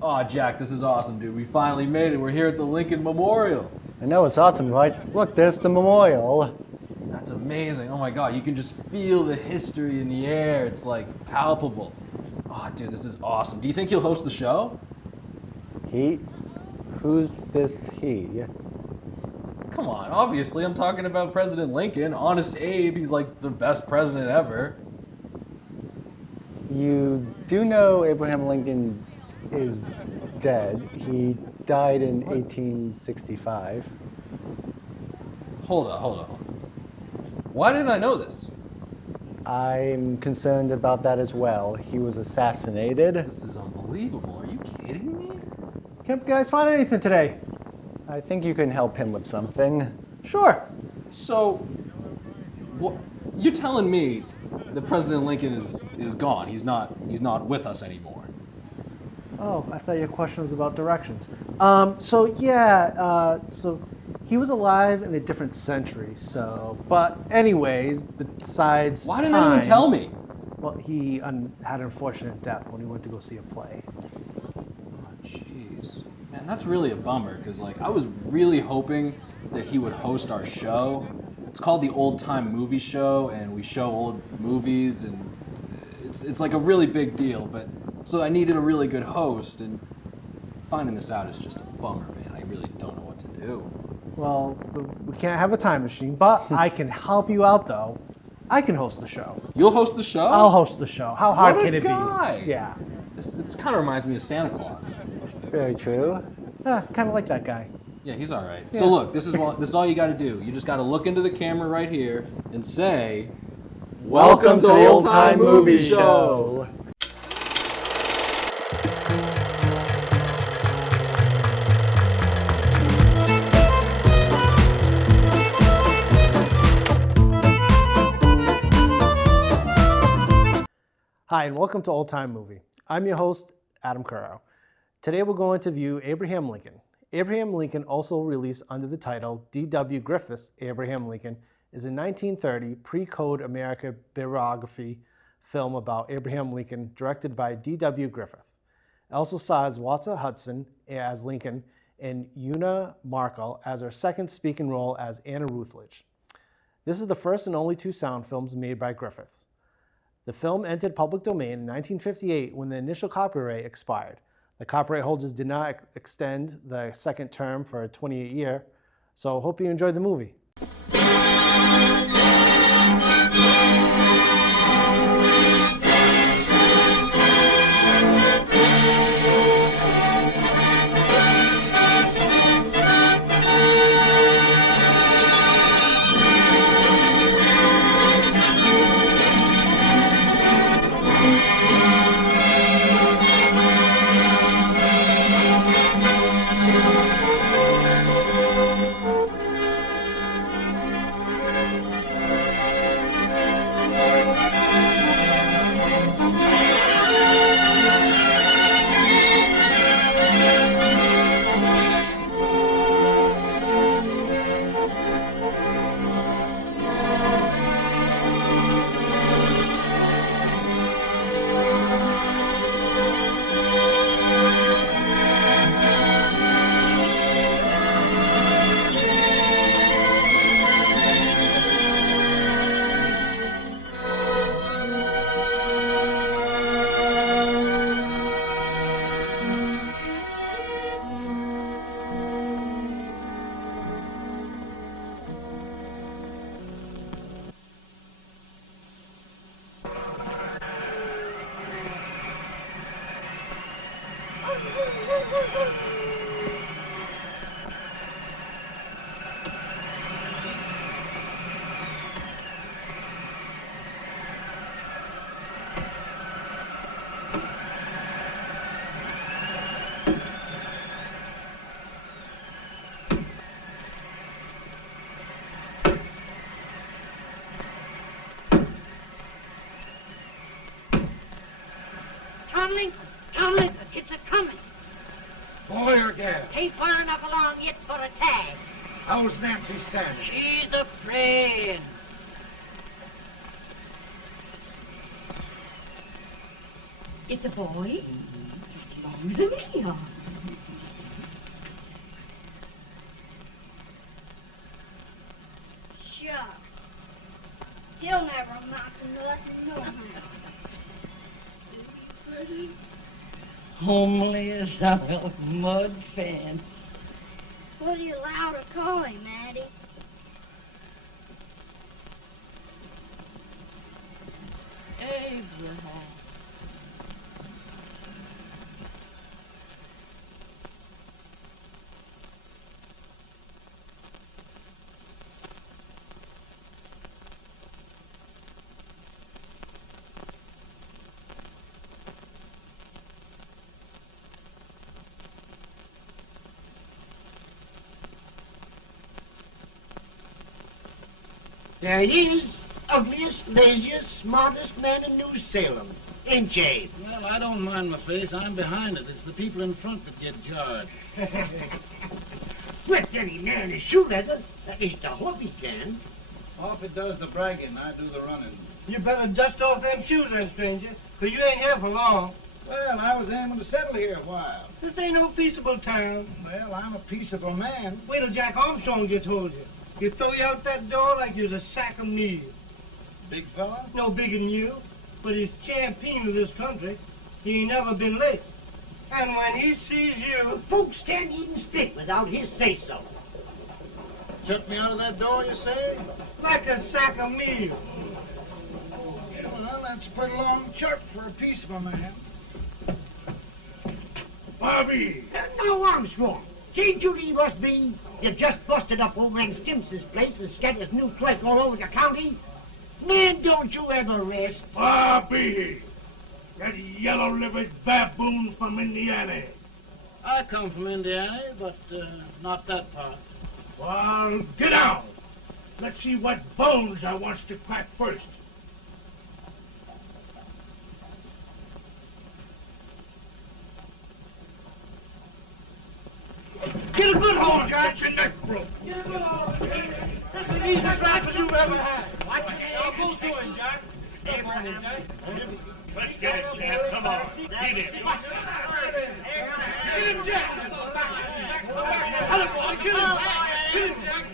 Aw, Jack, this is awesome, dude. We finally made it. We're here at the Lincoln Memorial. I know, it's awesome, right? Look, there's the memorial. That's amazing. Oh my god, you can just feel the history in the air. It's like palpable. Oh, dude, this is awesome. Do you think he'll host the show? He? Who's this he? Come on, obviously, I'm talking about President Lincoln. Honest Abe, he's like the best president ever. You do know Abraham Lincoln is dead. He died in 1865. Hold on. Why didn't I know this? I'm concerned about that as well. He was assassinated. This is unbelievable. Are you kidding me? Can't you guys find anything today? I think you can help him with something. Sure. So, what, you're telling me that President Lincoln is gone. He's not with us anymore. Oh, I thought your question was about directions. So he was alive in a different century. But anyways, besides Why didn't anyone tell me? Well, he had an unfortunate death when he went to go see a play. Oh, jeez. Man, that's really a bummer, because I was really hoping that he would host our show. It's called the Old Time Movie Show, and we show old movies, and it's like a really big deal, but so I needed a really good host, and finding this out is just a bummer, man. I really don't know what to do. Well, we can't have a time machine, but I can help you out, though. I can host the show. You'll host the show? I'll host the show. How hard What a can it guy. be? Yeah. This kind of reminds me of Santa Claus. Very true. Kind of like that guy. Yeah, he's all right. Yeah. So look, this is all you got to do. You just got to look into the camera right here and say, Welcome to the Old Time Movie Show. Hi, and welcome to Old Time Movie. I'm your host, Adam Currow. Today we're going to view Abraham Lincoln. Abraham Lincoln, also released under the title D.W. Griffith's Abraham Lincoln, is a 1930 pre-Code America biography film about Abraham Lincoln, directed by D.W. Griffith. It also stars Walter Hudson as Lincoln and Una Markle as her second speaking role as Anna Rutledge. This is the first and only two sound films made by Griffith. The film entered public domain in 1958 when the initial copyright expired. The copyright holders did not extend the second term for a 28-year, so hope you enjoyed the movie. Tom Lincoln, it's a-coming. Boy or gal? Ain't far enough along yet for a tag. How's Nancy standing? She's a-praying. It's a boy? Just Leon. Shucks. He'll never amount to nothing, no how. Homely as a mud fan. What are you allowed to call him, Addie? Abraham. There he is, ugliest, laziest, smartest man in New Salem. Ain't Jay? Well, I don't mind my face. I'm behind it. It's the people in front that get jarred. Let any man his shoe leather, at least I hope he can. Off it does the bragging. I do the running. You better dust off them shoes then, stranger, 'cause you ain't here for long. Well, I was aiming to settle here a while. This ain't no peaceable town. Well, I'm a peaceable man. Wait till Jack Armstrong gets hold of you. He'll throw you out that door like you're a sack of meal. Big fella? No bigger than you, but he's champion of this country. He ain't never been late. And when he sees you... Folks can't even speak without his say-so. Took me out of that door, you say? like a sack of meal. Well, that's a pretty long chart for a peaceable man. Bobby! Now, Armstrong, can't you leave us be? You just busted up over in Stimps's place and scattered new clerk all over the county. Man, don't you ever rest. Bobby! That yellow-livered baboon from Indiana. I come from Indiana, but not that part. Well, get out. Let's see what bones I wants to crack first. Get a good hold, Jack. Get your neck broke. Get a good hold. That's the easiest rifle you've ever had. Watch it. Y'all both doing, Jack. Come on, Jack. Let's get it, Jack. Come on. Get it. Get him, Jack. Atta boy, get him. Get him, Jack.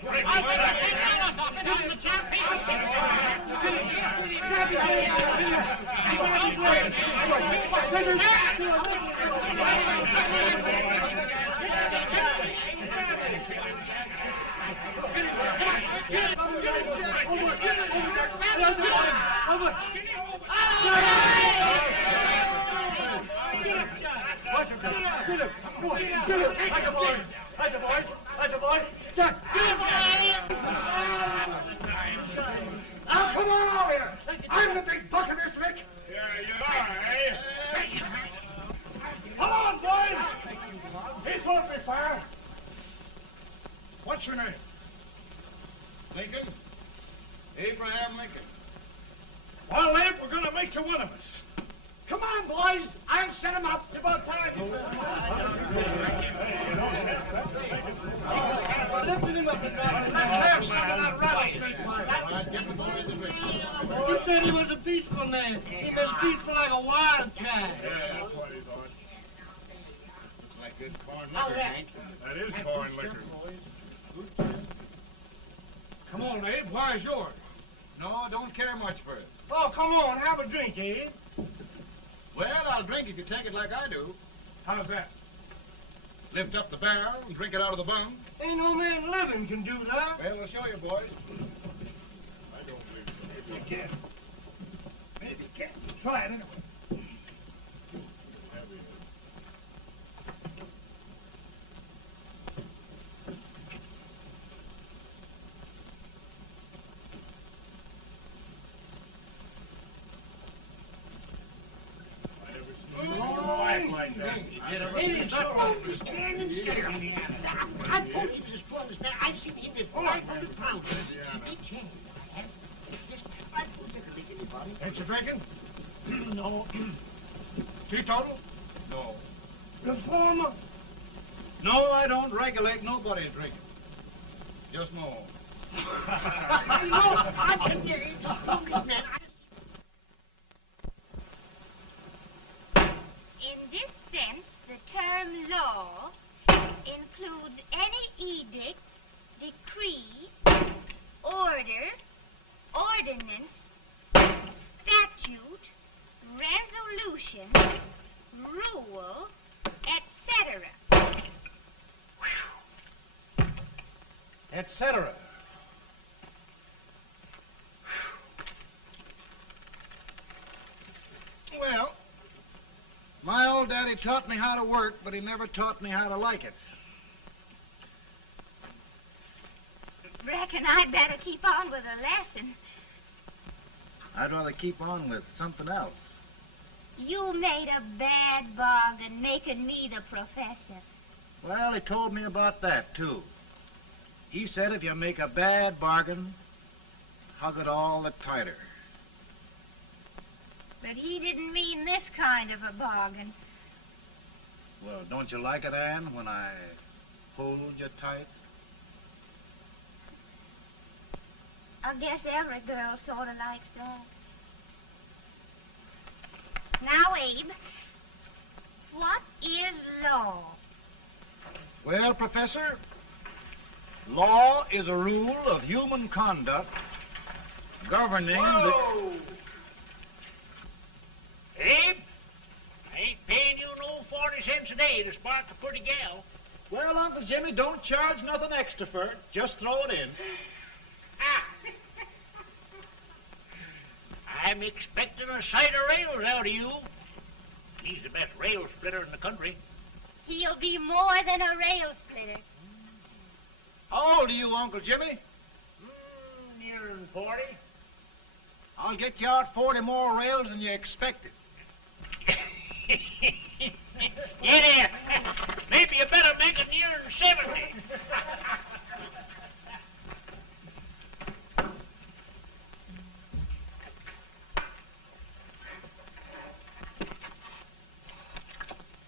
Now, come on over here. I'm the big buck of this lick. Yeah, you are, eh? Come on, boys. He's going to be fire. What's your name? Lincoln? Abraham Lincoln. Well, Lamp, we're going to make you one of us. Come on, boys. I'll set him up. It's about time. Lifting him up and down. Let's have some of that rattlesnake. You said he was a peaceful man. He was peaceful like a wildcat. Yeah, that's what he thought. Looks like good corn How's liquor, that? Hank. That is corn liquor. Come on, Abe. Why is yours? No, don't care much for it. Oh, come on. Have a drink, Abe. Well, I'll drink if you take it like I do. How's that? Lift up the barrel and drink it out of the bung. Ain't no man living can do that. Well, we'll show you, boys. I don't believe it. Maybe you can. Maybe you can. Try it anyway. Act like that. Hey, it's stand and sit on the end. I told you this was that. I've seen him at 500 pounds. Each hand. I put that lick anybody. Ain't you drinking? No. Teetotal? No. Reformer. No, I don't regulate nobody drinking. Just no. No, I can get it. Man, In this sense, the term law includes any edict, decree, order, ordinance, statute, resolution, rule, etc. Etc. Well, my old daddy taught me how to work, but he never taught me how to like it. Reckon I'd better keep on with the lesson. I'd rather keep on with something else. You made a bad bargain making me the professor. Well, he told me about that, too. He said if you make a bad bargain, hug it all the tighter. But he didn't mean this kind of a bargain. Well, don't you like it, Anne, when I hold you tight? I guess every girl sort of likes that. Now, Abe, what is law? Well, Professor, law is a rule of human conduct governing Whoa! Abe, I ain't paying you no 40 cents a day to spark a pretty gal. Well, Uncle Jimmy, don't charge nothing extra for it. Just throw it in. I'm expecting a sight of rails out of you. He's the best rail splitter in the country. He'll be more than a rail splitter. How old are you, Uncle Jimmy? Nearing 40. I'll get you out 40 more rails than you expected. Yeah, maybe you better make it nearing 70.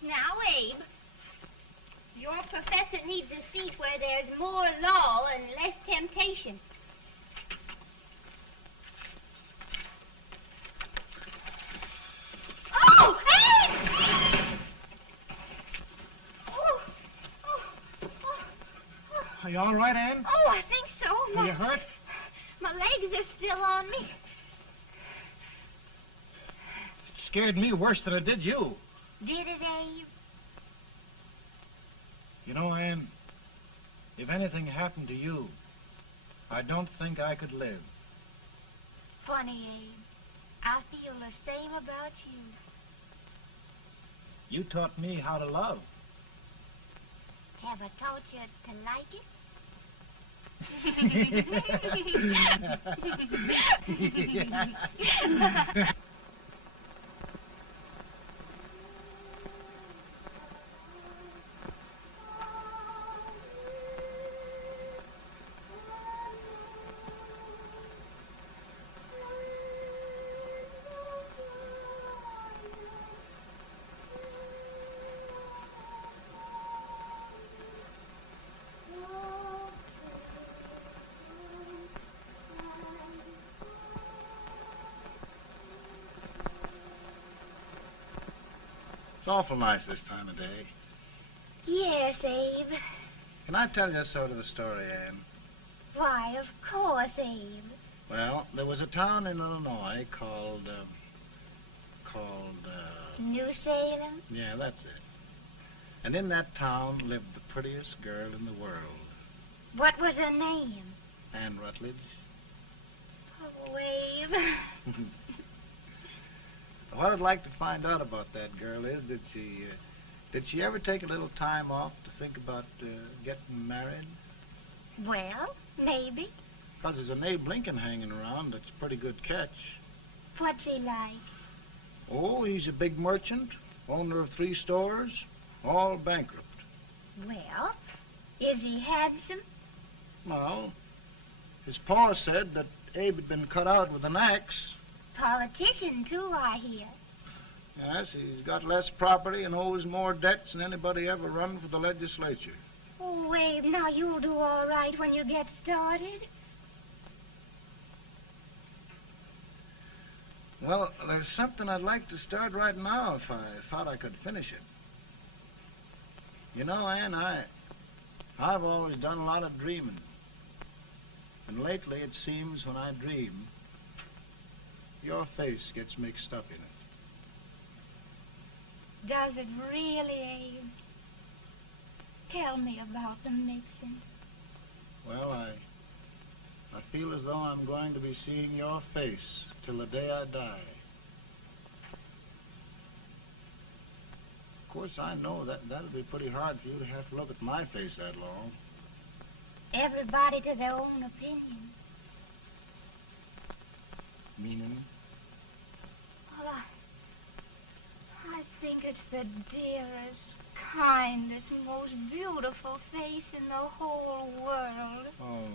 Now, Abe, your professor needs a seat where there's more law and less temptation. Oh, Abe! Oh, oh, oh, oh. Are you all right, Anne? Oh, I think so. Are you hurt? My legs are still on me. It scared me worse than it did you. Did it, Abe? You know, Anne, if anything happened to you, I don't think I could live. Funny, Abe. I feel the same about you. You taught me how to love. Have I taught you to like it? It's awful nice this time of day. Yes, Abe. Can I tell you sort of the story, Anne? Why, of course, Abe. Well, there was a town in Illinois called, New Salem? yeah, that's it. And in that town lived the prettiest girl in the world, What was her name? Anne Rutledge. Oh, Abe. What I'd like to find out about that girl is, did she ever take a little time off to think about getting married? Well, maybe. Because there's an Abe Lincoln hanging around that's a pretty good catch. What's he like? Oh, he's a big merchant, owner of 3 stores, all bankrupt. Well, is he handsome? Well, his pa said that Abe had been cut out with an axe. Politician, too, I hear. Yes, he's got less property and owes more debts than anybody ever run for the legislature. Oh, Abe, now you'll do all right when you get started. Well, there's something I'd like to start right now if I thought I could finish it. You know, Ann, I've always done a lot of dreaming. And lately it seems when I dream, your face gets mixed up in it. Does it really, Abe? Tell me about the mixing. Well, I feel as though I'm going to be seeing your face till the day I die. Of course, I know that'll be pretty hard for you to have to look at my face that long. Everybody to their own opinion. Meaning? Well, I think it's the dearest, kindest, most beautiful face in the whole world. Oh,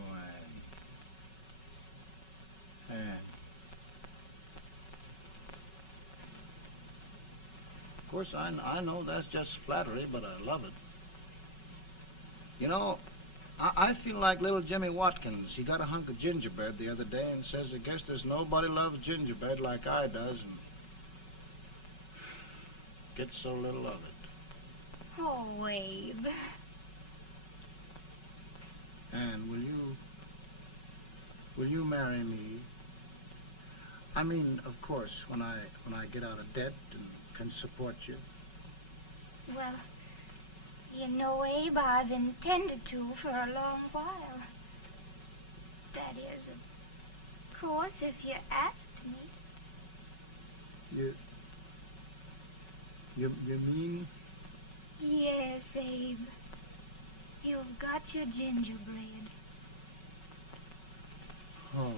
Ann. Ann. Of course, I know that's just flattery, but I love it. You know, I feel like little Jimmy Watkins. He got a hunk of gingerbread the other day and says, I guess there's nobody loves gingerbread like I does, and gets so little of it. Oh, Abe. And will you marry me? I mean, of course, when I get out of debt and can support you. Well, you know, Abe, I've intended to for a long while. That is, of course, if you asked me. You mean? Yes, Abe. You've got your gingerbread. Oh,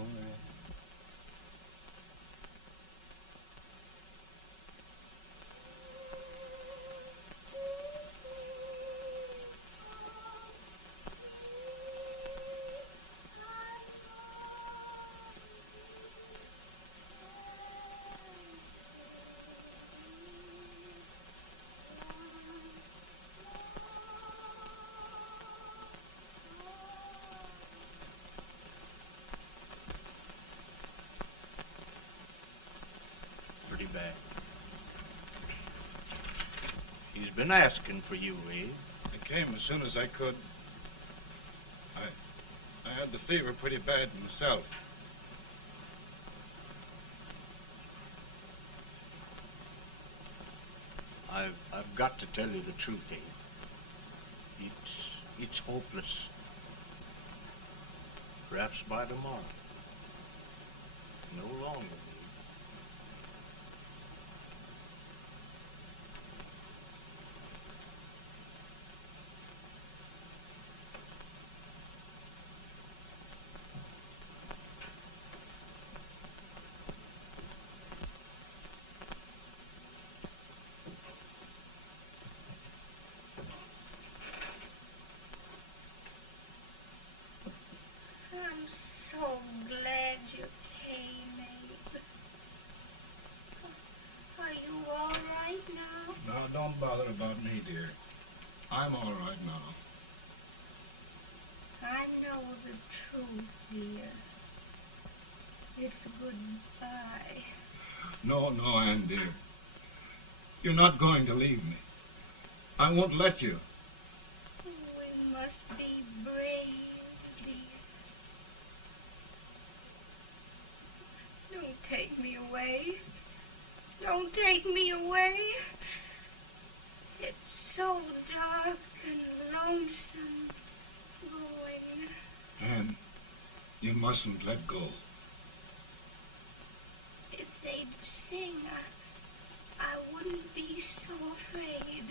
Pretty bad. He's been asking for you, Abe. I came as soon as I could. I had the fever pretty bad myself. I've got to tell you the truth, Abe. It's hopeless. Perhaps by tomorrow. No longer, Abe. I'm so glad you came, Abe. Are you all right now? Now, don't bother about me, dear. I'm all right now. I know the truth, dear. It's goodbye. No, Ann, dear. You're not going to leave me. I won't let you. We must be brave, dear. Don't take me away. Don't take me away. It's so dark and lonesome going. Ann, you mustn't let go. If they'd sing, I wouldn't be so afraid.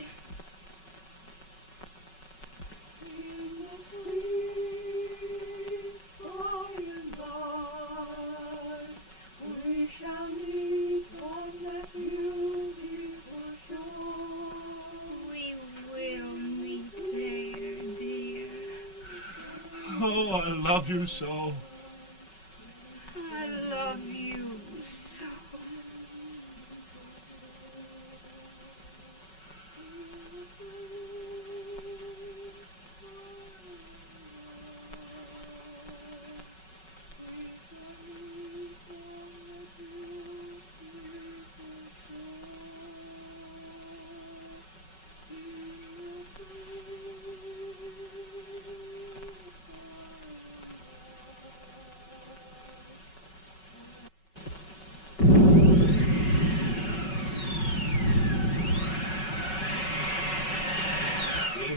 We shall meet on that beautiful shore. We will meet there, dear. Oh, I love you so. I love you so.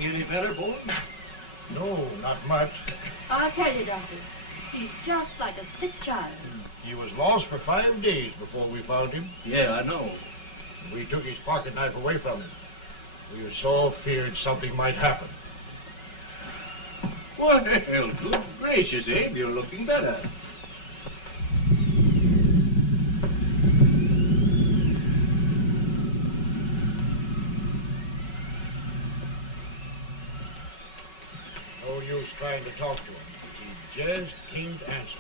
any better, boy? No, not much. I'll tell you, Doctor. He's just like a sick child. He was lost for 5 days before we found him. Yeah, I know. We took his pocket knife away from him. We were so feared something might happen. Well, good gracious, Abe, you're looking better. No use trying to talk to him. He just can't answer.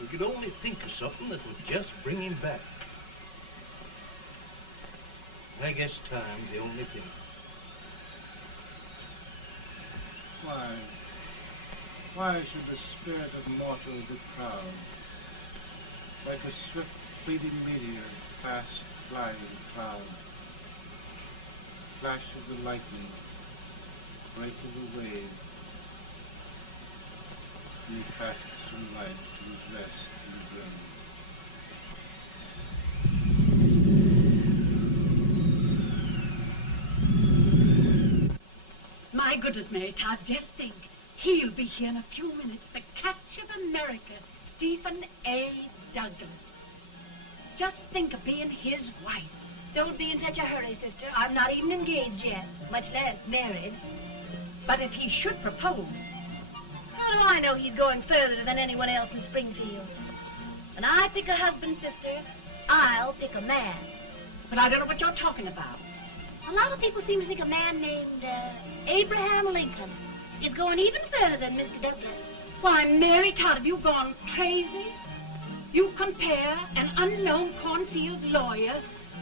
We could only think of something that would just bring him back. I guess time's the only thing. Why should the spirit of mortal be proud? Like a swift fleeting meteor, fast flying cloud. Flash of the lightning, break of the wave. He passes from life to his rest in the grave. My goodness, Mary Todd, just think. He'll be here in a few minutes. The catch of America, Stephen A. Douglas. Just think of being his wife. Don't be in such a hurry, sister. I'm not even engaged yet, much less married. But if he should propose... How do I know he's going further than anyone else in Springfield? When I pick a husband, sister, I'll pick a man. But I don't know what you're talking about. A lot of people seem to think a man named Abraham Lincoln is going even further than Mr. Douglas. Why, Mary Todd, have you gone crazy? You compare an unknown cornfield lawyer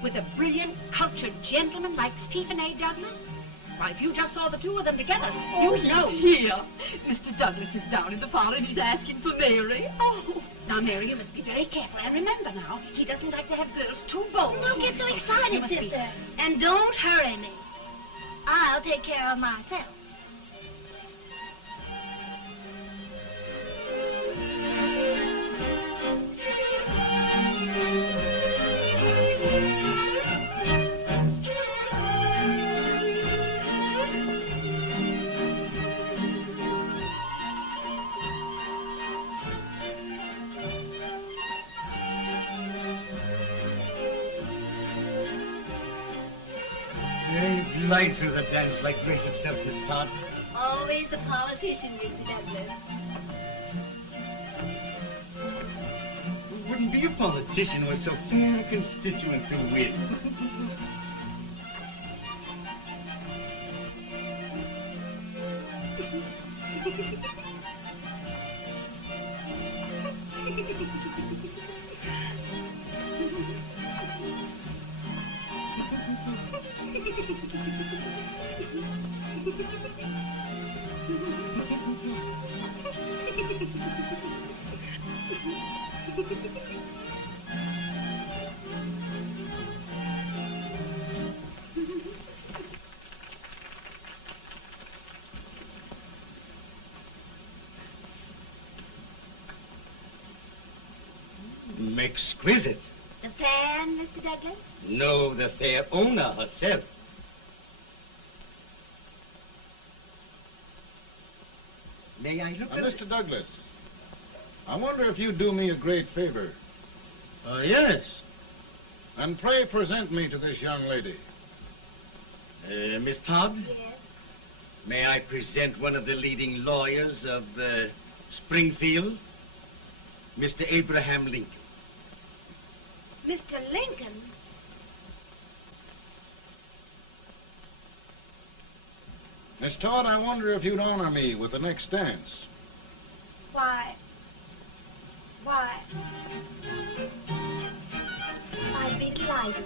with a brilliant, cultured gentleman like Stephen A. Douglas? Why, if you just saw the two of them together, you'd know. Here. Mr. Douglas is down in the parlor and he's asking for Mary. Oh, now, Mary, you must be very careful. And remember now, he doesn't like to have girls too bold. Don't get so You excited, must be- sister. And don't hurry me. I'll take care of myself. You glide through the dance like grace itself, Miss Todd. Always the politician, Mr. Douglas. We wouldn't be a politician with so fair a constituent to win. Exquisite. The fan, Mr. Douglas? No, the fair owner herself. May I look at Mr. Douglas, I wonder if you'd do me a great favor. Yes. And pray present me to this young lady. Miss Todd? Yes. May I present one of the leading lawyers of Springfield, Mr. Abraham Lincoln. Mr. Lincoln? Miss Todd, I wonder if you'd honor me with the next dance. Why? I'd be delighted.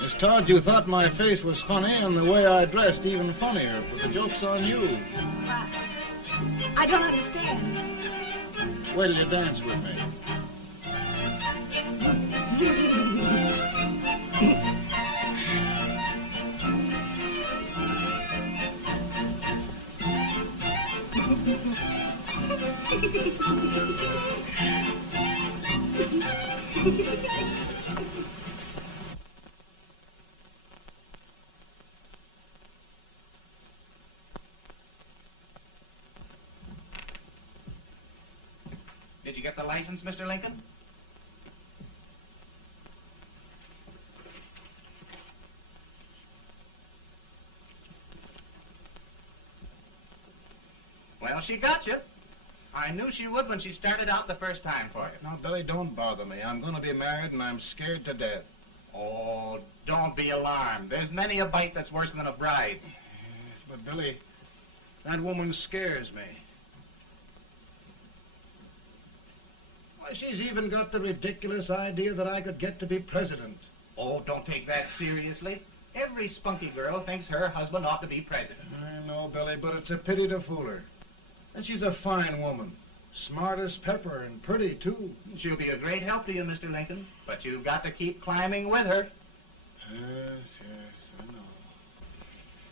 Miss Todd, you thought my face was funny and the way I dressed even funnier, but the joke's on you. I don't understand. Wait till you dance with me. Did you get the license, Mr. Lincoln? Well, she got you. I knew she would when she started out the first time for you. Now, Billy, don't bother me. I'm going to be married, and I'm scared to death. Oh, don't be alarmed. There's many a bite that's worse than a bride. Yes, but, Billy, that woman scares me. Why, she's even got the ridiculous idea that I could get to be president. Oh, don't take that seriously. Every spunky girl thinks her husband ought to be president. I know, Billy, but it's a pity to fool her. And she's a fine woman. Smart as pepper and pretty, too. She'll be a great help to you, Mr. Lincoln. But you've got to keep climbing with her. Yes, yes, I know.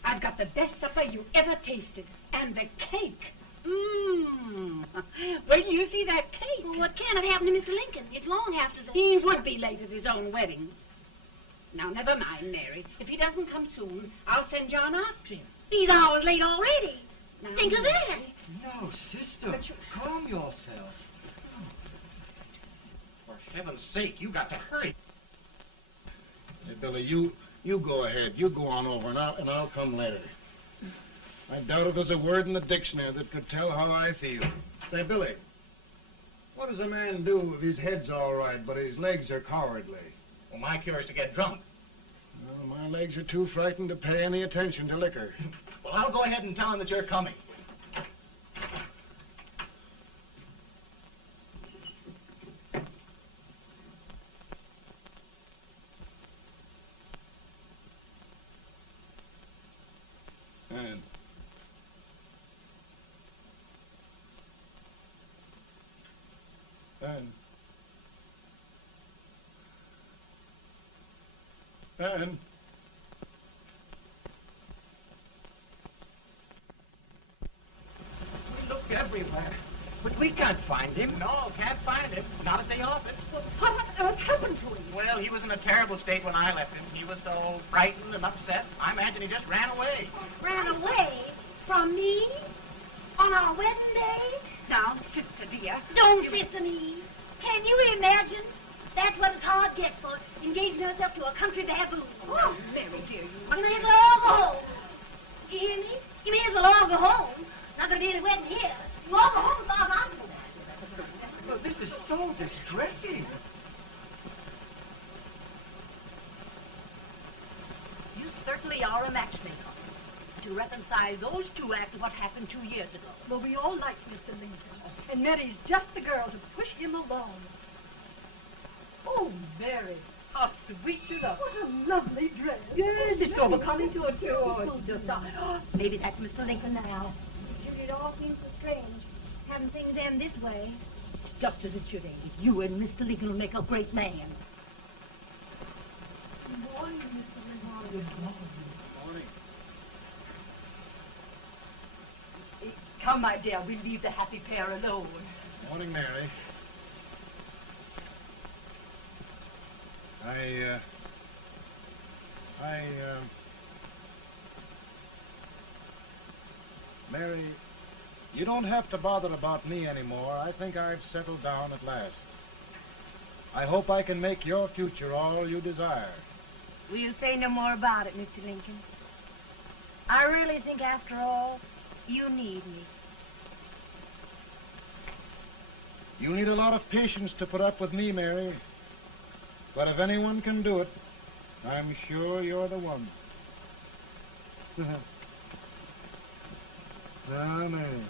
I've got the best supper you ever tasted. And the cake. Mmm. Wait till you see that cake. Well, what can have happened to Mr. Lincoln? It's long after the... He would be late at his own wedding. Now, never mind, Mary. If he doesn't come soon, I'll send John after him. He's hours late already. Now, Think of that. No, sister. Calm yourself. For heaven's sake, you got to hurry. Hey, Billy, you go ahead. You go on over, and I'll come later. I doubt if there's a word in the dictionary that could tell how I feel. Say, Billy, what does a man do if his head's all right, but his legs are cowardly? Well, my cure is to get drunk. Well, my legs are too frightened to pay any attention to liquor. Well, I'll go ahead and tell him that you're coming. And We looked everywhere, but we can't find him. No, can't find him. Not at the office. Well, what happened to him? Well, he was in a terrible state when I left him. He was so frightened and upset. I imagine he just ran away. Ran away from me on our wedding day? Now, sister dear. Don't sister me. Can you imagine? That's what it's hard gets for engaging herself to a country baboon. Oh, Mary, dear, you... You may as well go home. You hear me? You may as well all go home. Not gonna be any wedding here. You all go home as far as I'm concerned. Well, this is so distressing. You certainly are a matchmaker. To reconcile those two after what happened 2 years ago. Well, we all like Mr. Lincoln. And Mary's just the girl to push him along. Oh, Mary, how sweet you look. What a lovely dress. Yes, it's so becoming to it, too. Oh, it's just, maybe that's Mr. Lincoln now. It all seems so strange, having things end this way. It's just as it should end. You and Mr. Lincoln will make a great man. Good morning, Mr. Lincoln. Good morning. Come, my dear, we'll leave the happy pair alone. Morning, Mary. Mary, you don't have to bother about me anymore. I think I've settled down at last. I hope I can make your future all you desire. We'll say no more about it, Mr. Lincoln. I really think, after all, you need me. You need a lot of patience to put up with me, Mary. But if anyone can do it, I'm sure you're the one. Amen.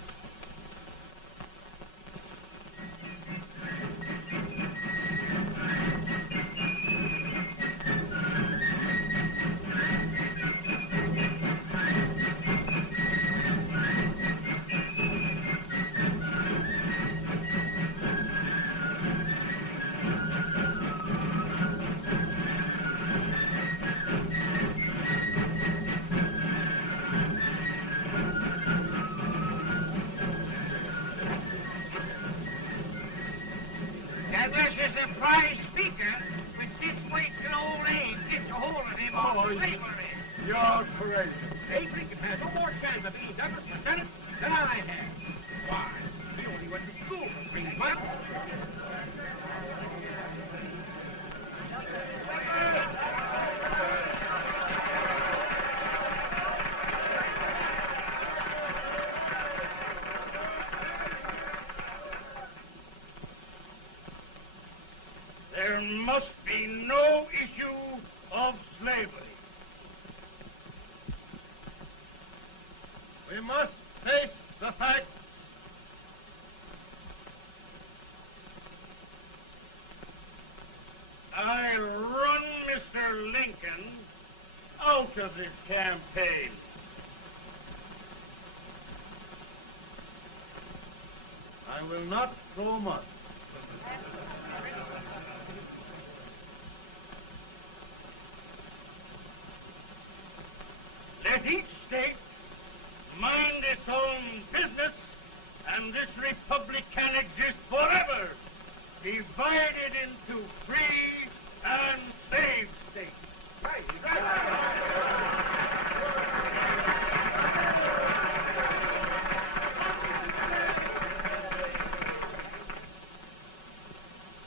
a prize speaker which this way till old age gets a hold of him on slavery. You're crazy. Abe Lincoln has no more chance of being Douglas for Senate than I have. Why? He only went to school for 3 months. There must be no issue of slavery. We must face the fact I run Mr. Lincoln out of this campaign. I will not throw much. Let each state mind its own business, and this republic can exist forever, divided into free and slave states.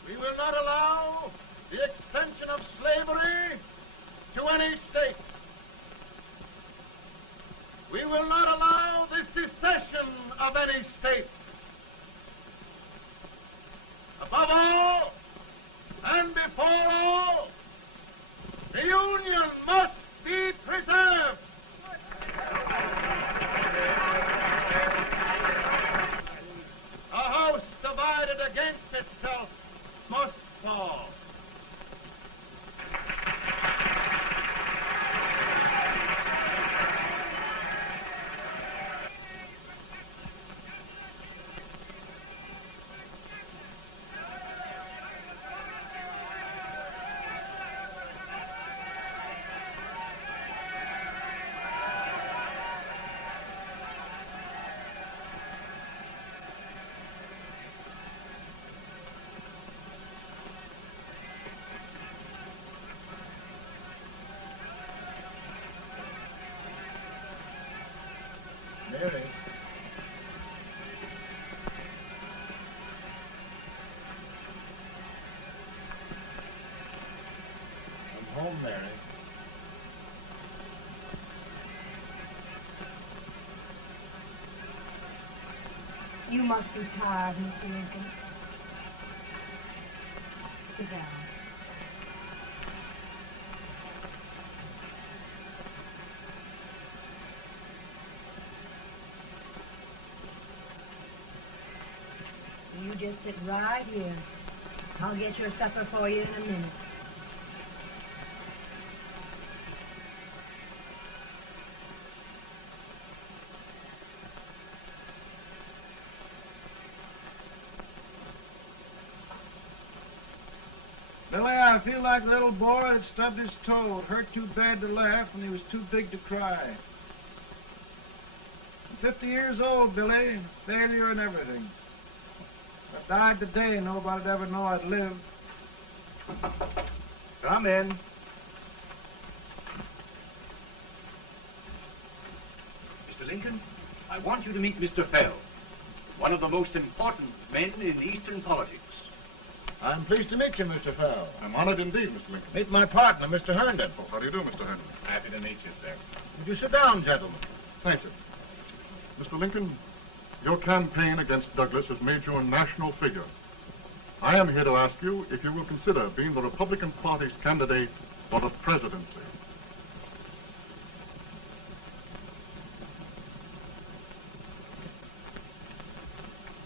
We will not allow the extension of slavery to any state. We will not allow the secession of any state. Above all, and before all, the Union must be preserved. A house divided against itself must fall. Mary. I'm home, Mary. You must be tired, Mr. Lincoln. Sit down. You just sit right here. I'll get your supper for you in a minute. Billy, I feel like a little boy that stubbed his toe. It hurt too bad to laugh and he was too big to cry. I'm 50 years old, Billy. Failure and everything. If I died today, nobody'd ever know I'd lived. Come in. Mr. Lincoln, I want you to meet Mr. Fell, one of the most important men in Eastern politics. I'm pleased to meet you, Mr. Fell. I'm honored indeed, Mr. Lincoln. Meet my partner, Mr. Herndon. Oh, how do you do, Mr. Herndon? Happy to meet you, sir. Would you sit down, gentlemen? Thank you. Mr. Lincoln, your campaign against Douglas has made you a national figure. I am here to ask you if you will consider being the Republican Party's candidate for the presidency.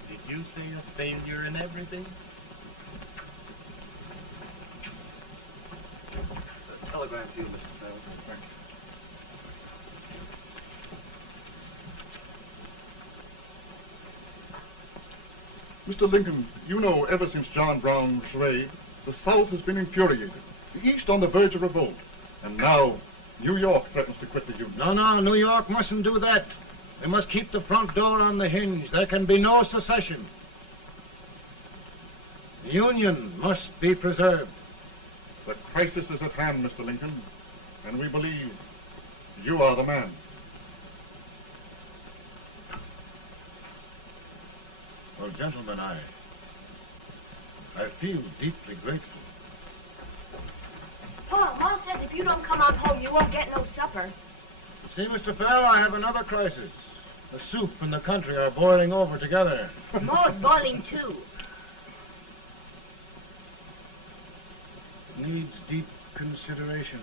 Did you say a failure in everything? A telegram to you, Mr. Fell. Mr. Lincoln, you know ever since John Brown slaved, the South has been infuriated, the East on the verge of revolt, and now New York threatens to quit the Union. No, New York mustn't do that. We must keep the front door on the hinge. There can be no secession. The Union must be preserved. The crisis is at hand, Mr. Lincoln, and we believe you are the man. Well, gentlemen, I feel deeply grateful. Paul, Ma says if you don't come on home, you won't get no supper. See, Mr. Fell, I have another crisis. The soup and the country are boiling over together. Ma's boiling too. Needs deep consideration.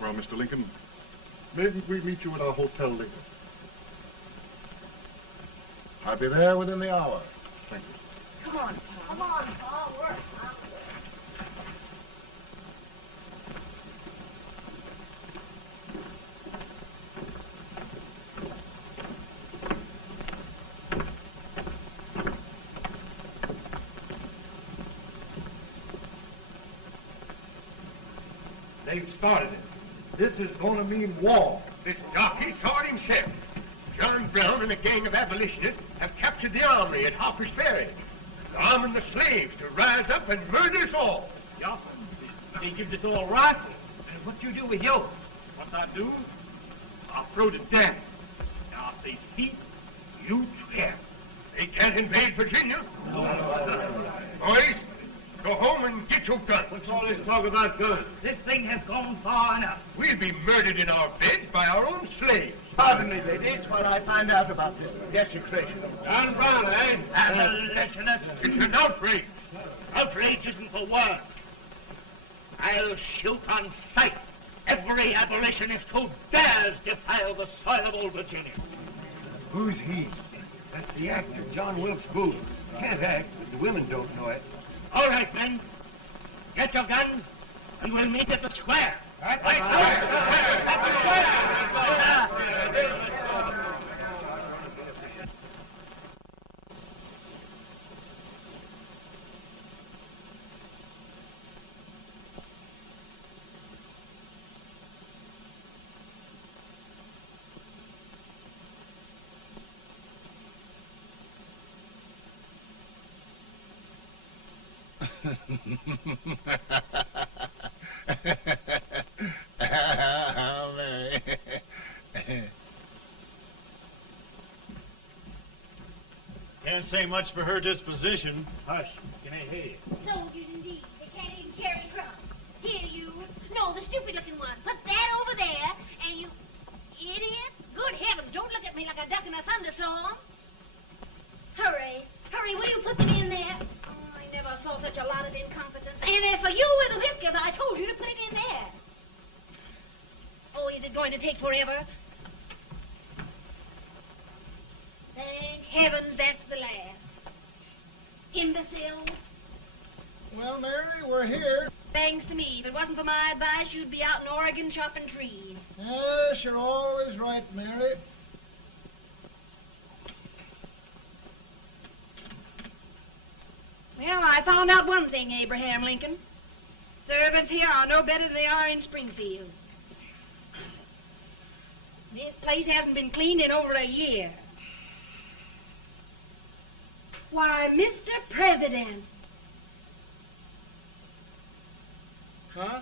Well, Mr. Lincoln, maybe we meet you at our hotel later. I'll be there within the hour. Thank you. Come on, Paul. Come on, Paul. We're hungry. They've started it. This is going to mean war. This jockey saw it himself. John Brown and a gang of abolitionists have captured the armory at Harper's Ferry. They're arming the slaves to rise up and murder us all. Yeah, they give us all rifles. And what you do with yours? What I do? I'll throw to death. Now, if they speak, you swear. They can't invade Virginia. Boys, go home and get your guns. What's all this talk about guns? This thing has gone far enough. We'll be murdered in our beds by our own slaves. Pardon me, ladies, while I find out about this desecration. John Brown, eh? Abolitionists. It's an outrage. Outrage isn't the word. I'll shoot on sight every abolitionist who dares defile the soil of old Virginia. Who's he? That's the actor, John Wilkes Booth. Can't act, but the women don't know it. All right, men. Get your guns, and we'll meet at the square. Right. At the square. Can't say much for her disposition. Hush, can I hear you? Soldiers indeed. They can't even carry crumbs. Here, you. No, the stupid-looking one. Put that over there, and you... Idiot. Good heavens, don't look at me like a duck in a thunderstorm. Hurry. Hurry, will you put them in there? Oh, I never saw such a lot of incompetence. And as for you with the whiskers, I told you to put it in there. Oh, is it going to take forever? Thank heavens that's the last. Imbeciles. Well, Mary, we're here. Thanks to me. If it wasn't for my advice, you'd be out in Oregon chopping trees. Yes, you're always right, Mary. Well, I found out one thing, Abraham Lincoln. Servants here are no better than they are in Springfield. This place hasn't been cleaned in over a year. Why, Mr. President. Huh?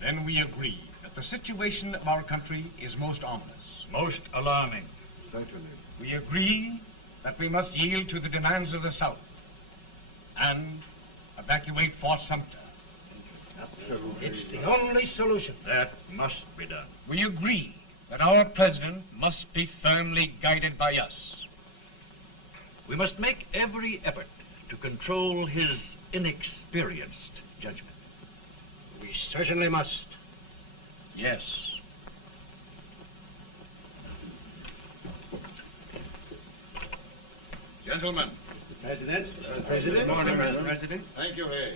Then we agree that the situation of our country is most ominous. Most alarming. Certainly. We agree that we must yield to the demands of the South and evacuate Fort Sumter. It's the only solution. That must be done. We agree that our president must be firmly guided by us. We must make every effort to control his inexperienced judgment. We certainly must. Yes. Gentlemen. President. Good morning, Mr. President. Thank you, Hay.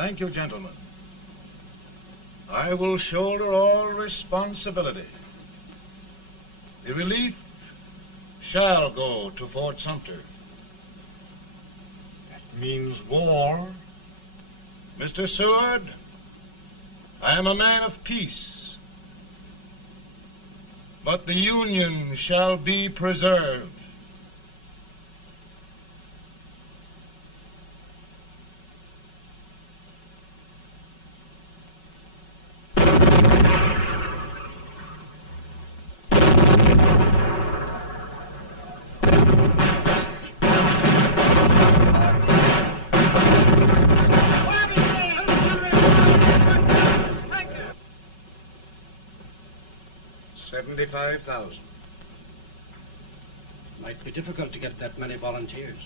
Thank you, gentlemen. I will shoulder all responsibility. The relief shall go to Fort Sumter. That means war. Mr. Seward, I am a man of peace, but the Union shall be preserved. $75,000. Might be difficult to get that many volunteers.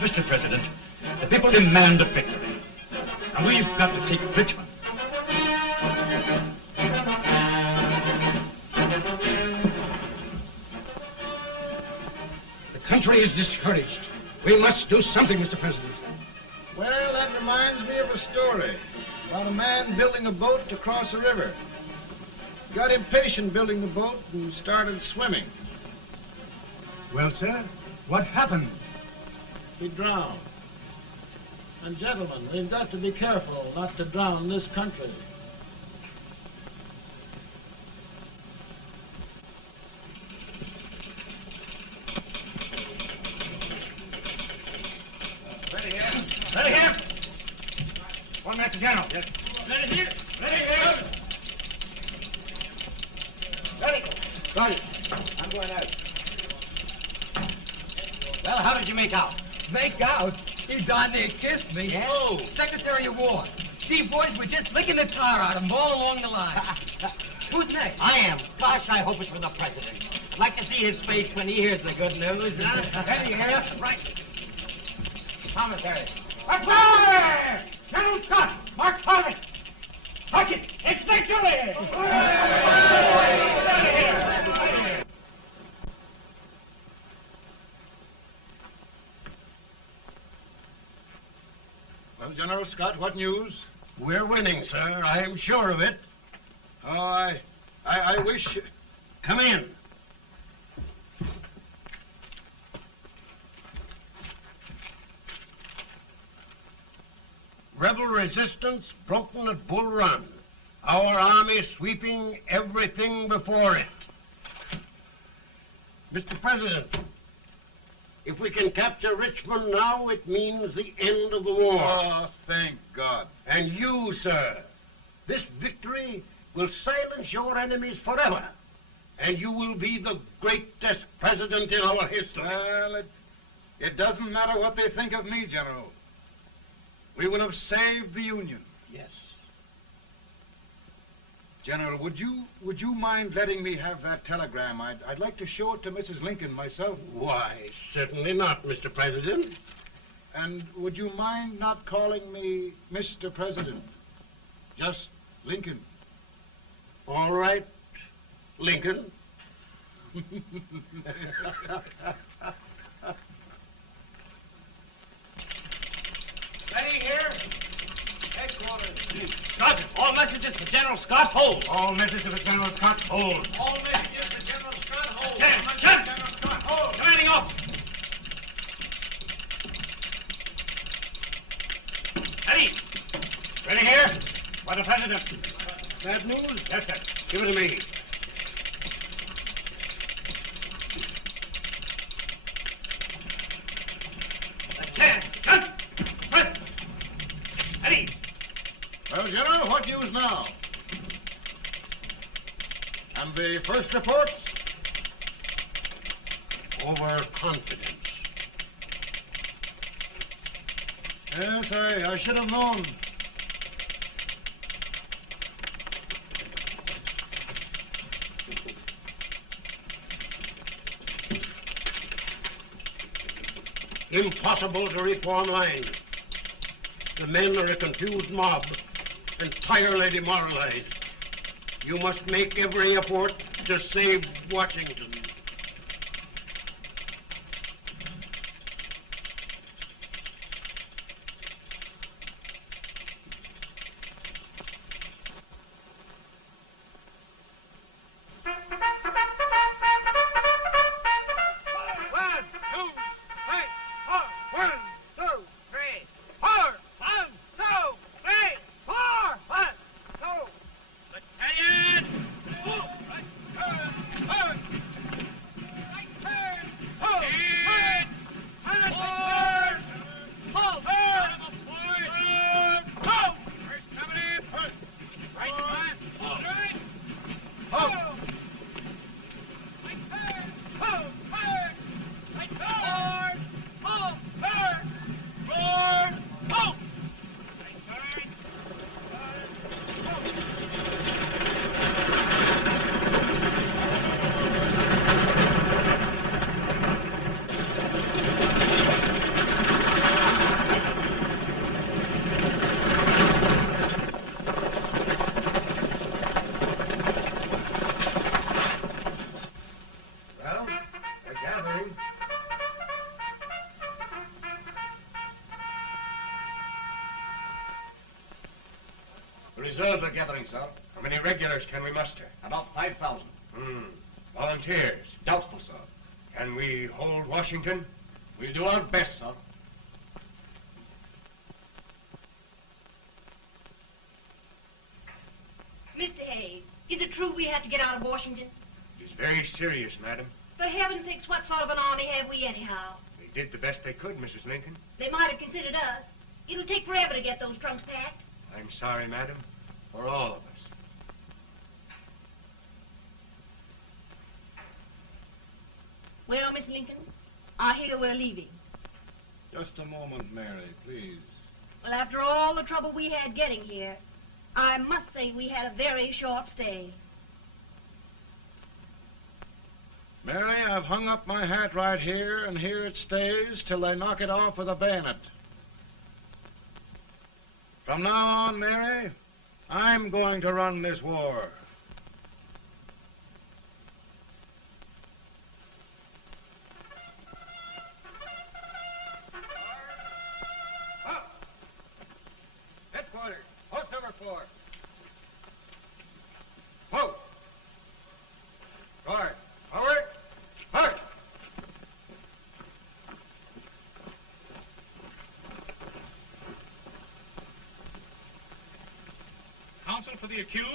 Mr. President, the people demand a victory, and we've got to take Richmond. The country is discouraged. We must do something, Mr. President. Well, that reminds me of a story about a man building a boat to cross a river. He got impatient building the boat and started swimming. Well, sir, what happened? He drowned. And gentlemen, we've got to be careful not to drown this country. Ready here. Ready here. 1 minute to general. Yes. Ready here. Ready here. Ready. Got it. I'm going out. Well, how did you make out? Make out? He darn near kissed me. Yeah? Oh, Secretary of War. Gee, boys, we're just licking the tar out of him all along the line. Who's next? I am. Gosh, I hope it's for the president. I'd like to see his face when he hears the good news, huh? Eddie here. Right. Commissary. Fire! General Scott, Mark Harvey. Touch it. It's victory! Well, General Scott, what news? We're winning, sir. I am sure of it. Oh, I wish... Come in. Rebel resistance broken at Bull Run. Our army sweeping everything before it. Mr. President, if we can capture Richmond now, it means the end of the war. Oh, thank God. And you, sir, this victory will silence your enemies forever. And you will be the greatest president in our history. Well, it doesn't matter what they think of me, General. We will have saved the Union. Yes. General, would you mind letting me have that telegram? I'd like to show it to Mrs. Lincoln myself. Why, certainly not, Mr. President. And would you mind not calling me Mr. President? Just Lincoln. All right, Lincoln. Eddie here. Headquarters. Sergeant, all messages for General Scott, hold. All messages for General Scott, hold. All messages for General Scott, hold. General Scott, hold. Commanding officer. Eddie. Ready here? For the President. Bad news? Yes, sir. Give it to me. Eddie. Well, General, what news now? And the first reports? Overconfidence. Yes, I should have known. Impossible to reform lines. The men are a confused mob, entirely demoralized. You must make every effort to save Washington. Reserves are gathering, sir. How many regulars can we muster? About 5,000. Volunteers? Doubtful, sir. Can we hold Washington? We'll do our best, sir. Mr. Hayes, is it true we have to get out of Washington? It is very serious, madam. For heaven's sakes, what sort of an army have we anyhow? They did the best they could, Mrs. Lincoln. They might have considered us. It'll take forever to get those trunks packed. I'm sorry, madam, for all of us. Well, Miss Lincoln, I hear we're leaving. Just a moment, Mary, please. Well, after all the trouble we had getting here, I must say we had a very short stay. Mary, I've hung up my hat right here, and here it stays till they knock it off with a bayonet. From now on, Mary, I'm going to run this war. Headquarters, post number 4. Whoa! Guard, forward, march! Counsel for the accused,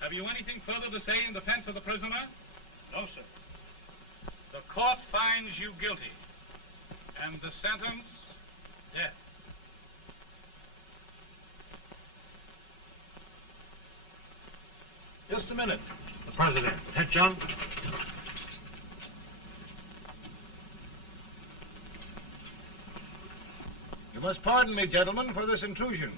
have you anything further to say in defense of the prisoner? No, sir. The court finds you guilty, and the sentence, death. Just a minute. The President. Attention. You must pardon me, gentlemen, for this intrusion.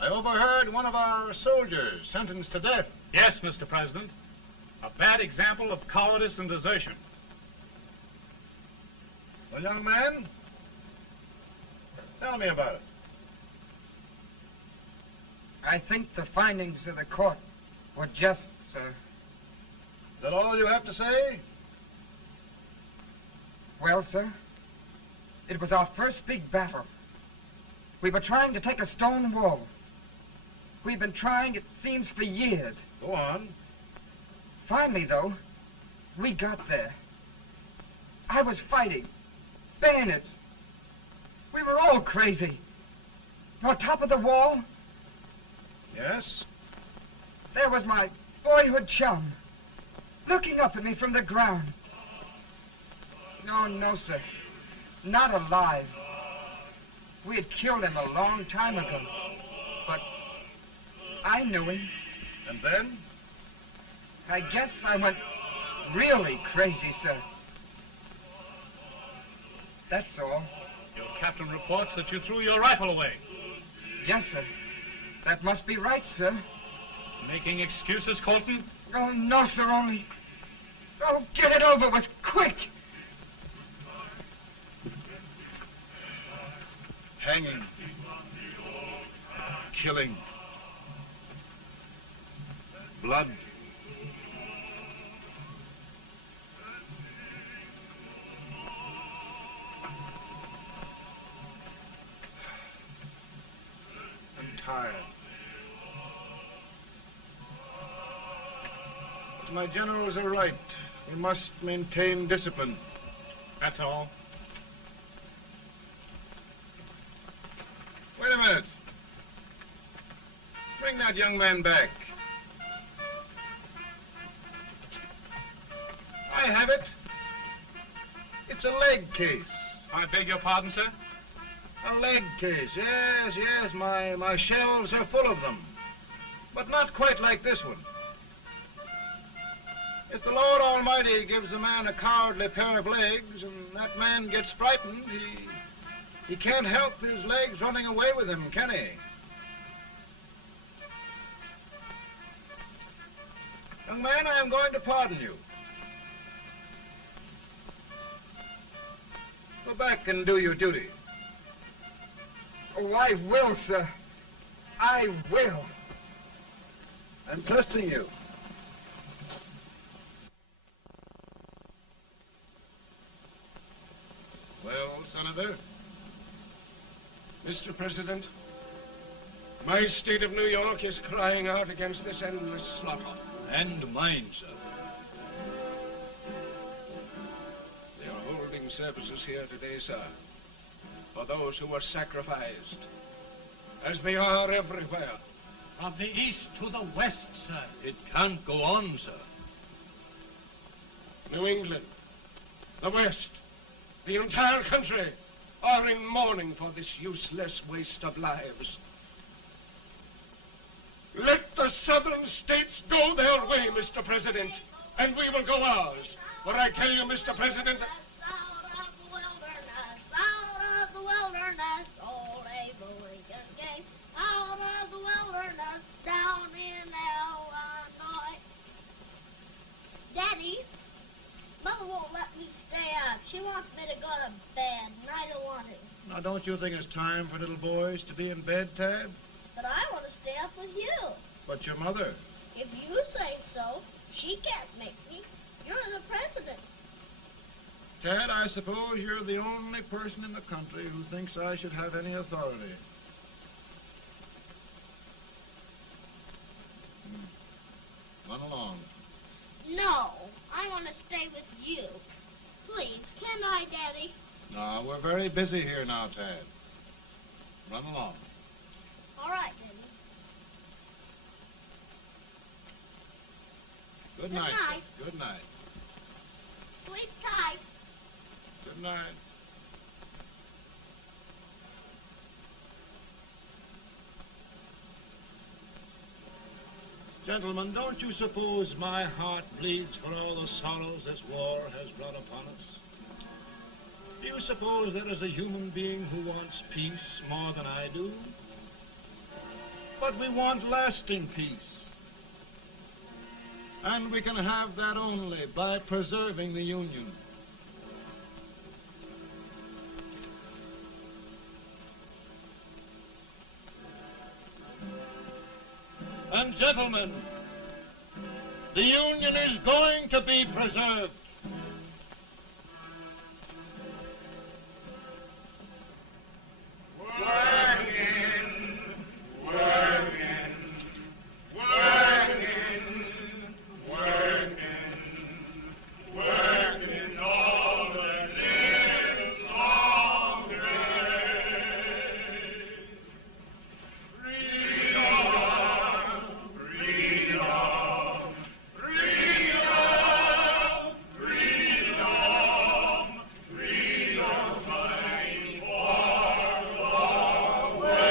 I overheard one of our soldiers sentenced to death. Yes, Mr. President. A bad example of cowardice and desertion. Well, young man, tell me about it. I think the findings of the court were just, sir. Is that all you have to say? Well, sir, it was our first big battle. We were trying to take a stone wall. We've been trying, it seems, for years. Go on. Finally, though, we got there. I was fighting. Bayonets. We were all crazy. On top of the wall, Yes? there was my boyhood chum, looking up at me from the ground. No, no, sir. Not alive. We had killed him a long time ago. But I knew him. And then? I guess I went really crazy, sir. That's all. Your captain reports that you threw your rifle away. Yes, sir. That must be right, sir. Making excuses, Colton? Oh, no, sir, only... Oh, get it over with, quick! Hanging. Killing. Blood. I'm tired. But my generals are right. We must maintain discipline. That's all. Wait a minute. Bring that young man back. I have it. It's a leg case. I beg your pardon, sir? A leg case, yes, yes. My shelves are full of them. But not quite like this one. If the Lord Almighty gives a man a cowardly pair of legs and that man gets frightened, he can't help his legs running away with him, can he? Young man, I am going to pardon you. Go back and do your duty. Oh, I will, sir. I will. I'm trusting you. Well, Senator? Mr. President, my state of New York is crying out against this endless slaughter. And mine, sir. They are holding services here today, sir, for those who were sacrificed, as they are everywhere. From the east to the west, sir. It can't go on, sir. New England, the West, the entire country are in mourning for this useless waste of lives. Let the southern states go their way, Mr. President, and we will go ours. What I tell you, Mr. President? Out of the wilderness, old Abraham Lincoln came. Out of the wilderness, down in Illinois. Daddy, Mother won't let me stay up. She wants me to go to bed, and I don't want to. Now, don't you think it's time for little boys to be in bed, Tad? But I want to stay up with you. But your mother. If you say so, she can't make me. You're the president. Tad, I suppose you're the only person in the country who thinks I should have any authority. Run along. No, I want to stay with you. Please, can I, Daddy? No, we're very busy here now, Tad. Run along. All right, Daddy. Good night. night. Good night. Sleep tight. Good night. Gentlemen, don't you suppose my heart bleeds for all the sorrows this war has brought upon us? Do you suppose there is a human being who wants peace more than I do? But we want lasting peace. And we can have that only by preserving the Union. And gentlemen, the Union is going to be preserved. Working, working, working, working, working all the live long day. Freedom, freedom, freedom, freedom, freedom, fighting for the way.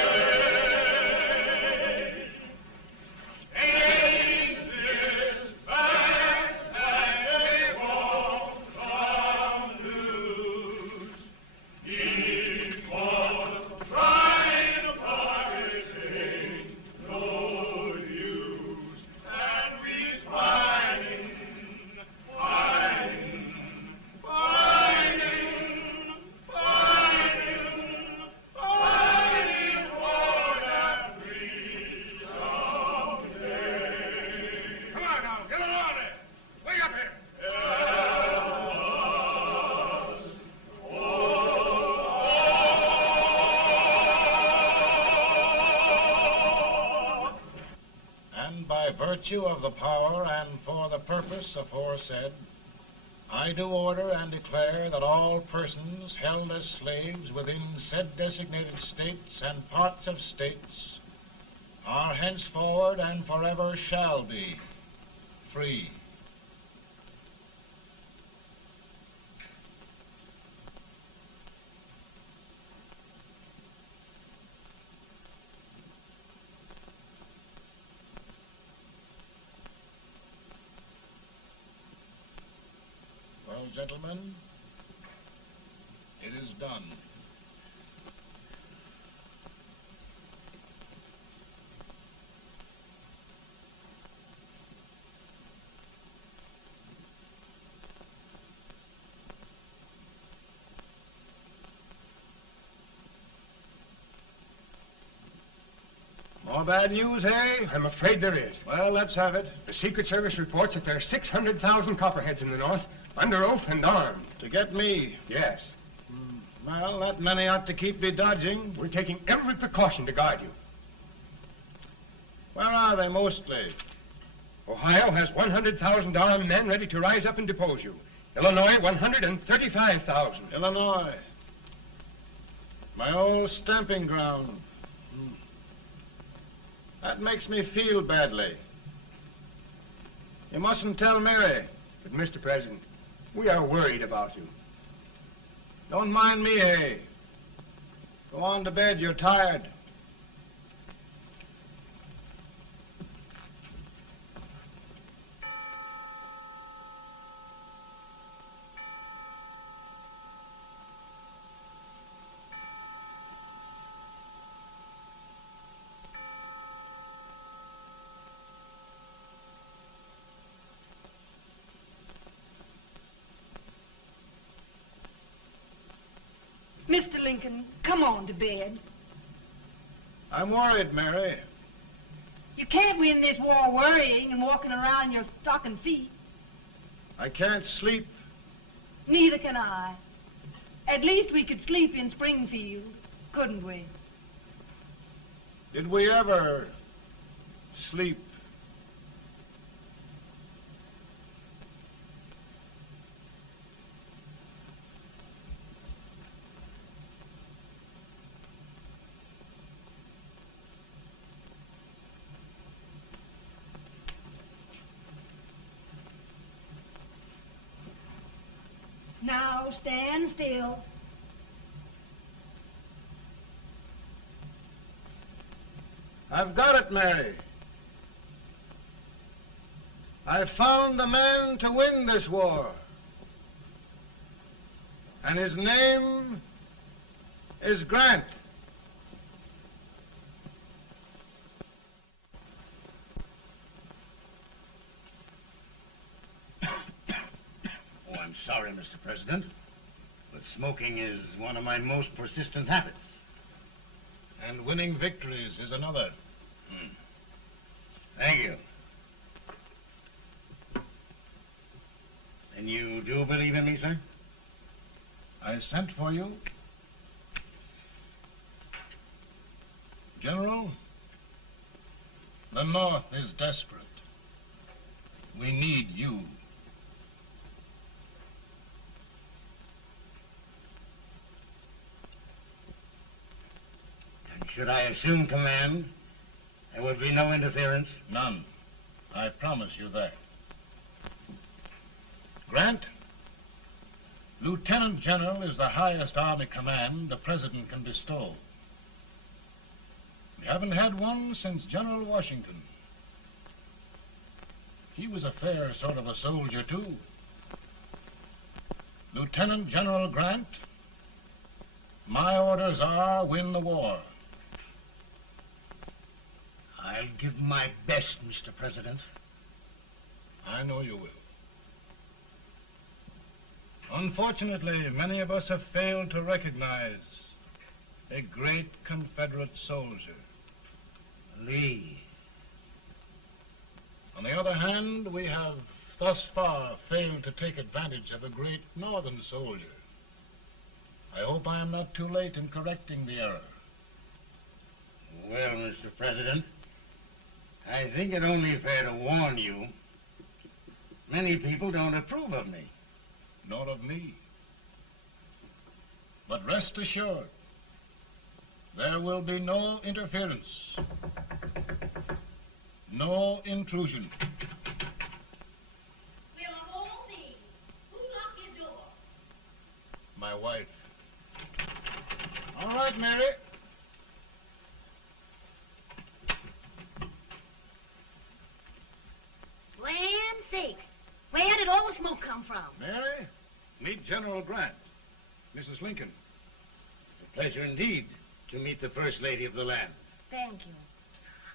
Ages back that they won't come loose. People trying to pirate ain't no use. And we's fighting, fighting, fighting, fighting, fighting for that freedom day. Come on now, get along there. Way up here. And by virtue of the power and for the purpose aforesaid, I do order and declare that all persons held as slaves within said designated states and parts of states are henceforward and forever shall be free. Well, gentlemen, it is done. More bad news, eh? I'm afraid there is. Well, let's have it. The Secret Service reports that there are 600,000 copperheads in the north, under oath and armed. To get me? Yes. Well, that many ought to keep me dodging. We're taking every precaution to guard you. Where are they mostly? Ohio has 100,000 armed men ready to rise up and depose you. Illinois, 135,000. Illinois. My old stamping ground. That makes me feel badly. You mustn't tell Mary. But, Mr. President, we are worried about you. Don't mind me, eh? Go on to bed, you're tired. Mr. Lincoln, come on to bed. I'm worried, Mary. You can't win this war worrying and walking around in your stocking feet. I can't sleep. Neither can I. At least we could sleep in Springfield, couldn't we? Did we ever sleep? Now stand still. I've got it, Mary. I've found the man to win this war. And his name is Grant. Oh, I'm sorry, Mr. President, but smoking is one of my most persistent habits. And winning victories is another. Thank you. And you do believe in me, sir? I sent for you. General, the North is desperate. We need you. And should I assume command, there would be no interference? None. I promise you that. Grant, Lieutenant General is the highest army command the President can bestow. We haven't had one since General Washington. He was a fair sort of a soldier, too. Lieutenant General Grant, my orders are win the war. I'll give my best, Mr. President. I know you will. Unfortunately, many of us have failed to recognize a great Confederate soldier, Lee. On the other hand, we have thus far failed to take advantage of a great Northern soldier. I hope I am not too late in correcting the error. Well, Mr. President, I think it only fair to warn you. Many people don't approve of me. Nor of me. But rest assured, there will be no interference, no intrusion. Well, of all things, who locked your door? My wife. All right, Mary. Land sakes, where did all the smoke come from? Mary, meet General Grant, Mrs. Lincoln. A pleasure indeed to meet the First Lady of the land. Thank you.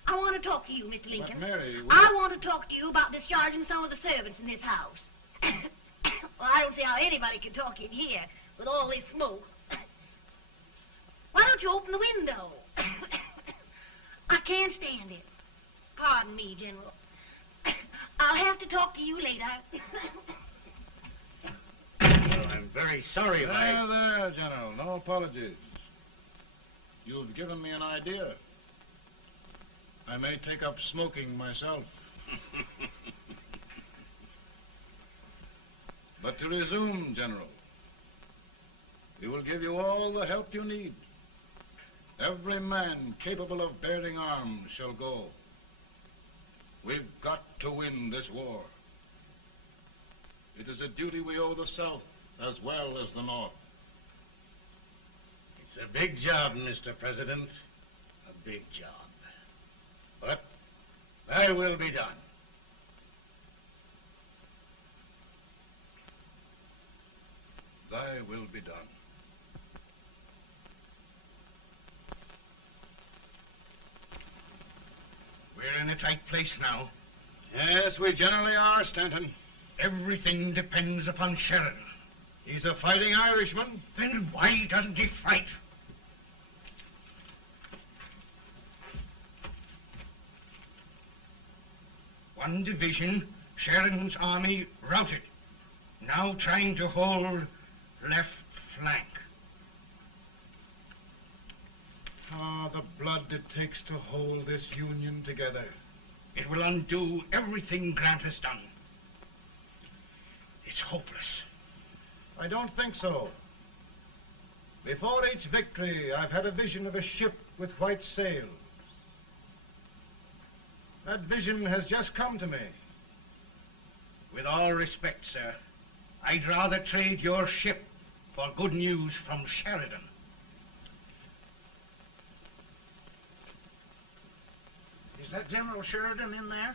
I want to talk to you, Mr. Lincoln. But Mary, I want to talk to you about discharging some of the servants in this house. Well, I don't see how anybody can talk in here with all this smoke. Why don't you open the window? I can't stand it. Pardon me, General. I'll have to talk to you later. Well, I'm very sorry if I... There, General. No apologies. You've given me an idea. I may take up smoking myself. But to resume, General, we will give you all the help you need. Every man capable of bearing arms shall go. We've got to win this war. It is a duty we owe the South as well as the North. It's a big job, Mr. President. A big job. But thy will be done. Thy will be done. We're in a tight place now. Yes, we generally are, Stanton. Everything depends upon Sheridan. He's a fighting Irishman. Then why doesn't he fight? One division, Sheridan's army, routed. Now trying to hold left flank. Ah, the blood it takes to hold this Union together. It will undo everything Grant has done. It's hopeless. I don't think so. Before each victory, I've had a vision of a ship with white sails. That vision has just come to me. With all respect, sir, I'd rather trade your ship for good news from Sheridan. Is that General Sheridan in there?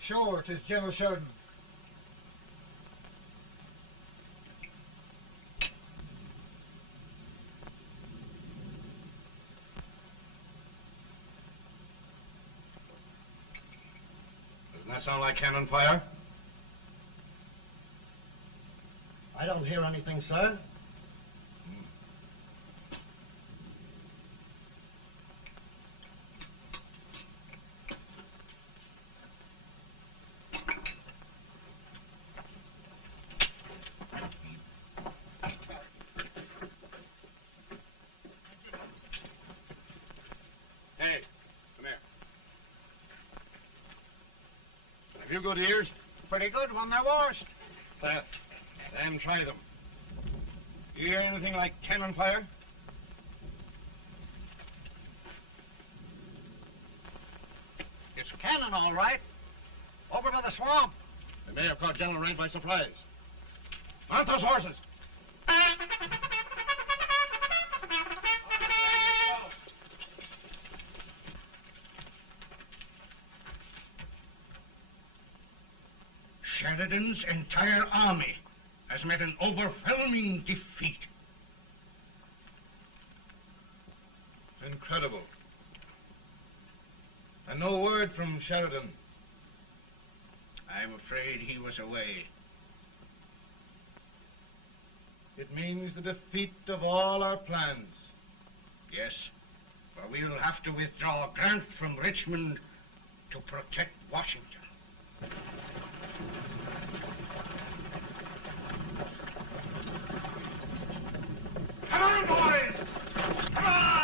Sure, it is General Sheridan. Doesn't that sound like cannon fire? I don't hear anything, sir. Hey, come here. Have you good ears? Pretty good when they're washed. Then try them. You hear anything like cannon fire? It's cannon, all right. Over by the swamp. They may have caught General Range by surprise. Mount those horses! Sheridan's entire army has met an overwhelming defeat. Incredible. And no word from Sheridan. I'm afraid he was away. It means the defeat of all our plans. Yes, for we'll have to withdraw Grant from Richmond to protect Washington. Come on, boys! Come on!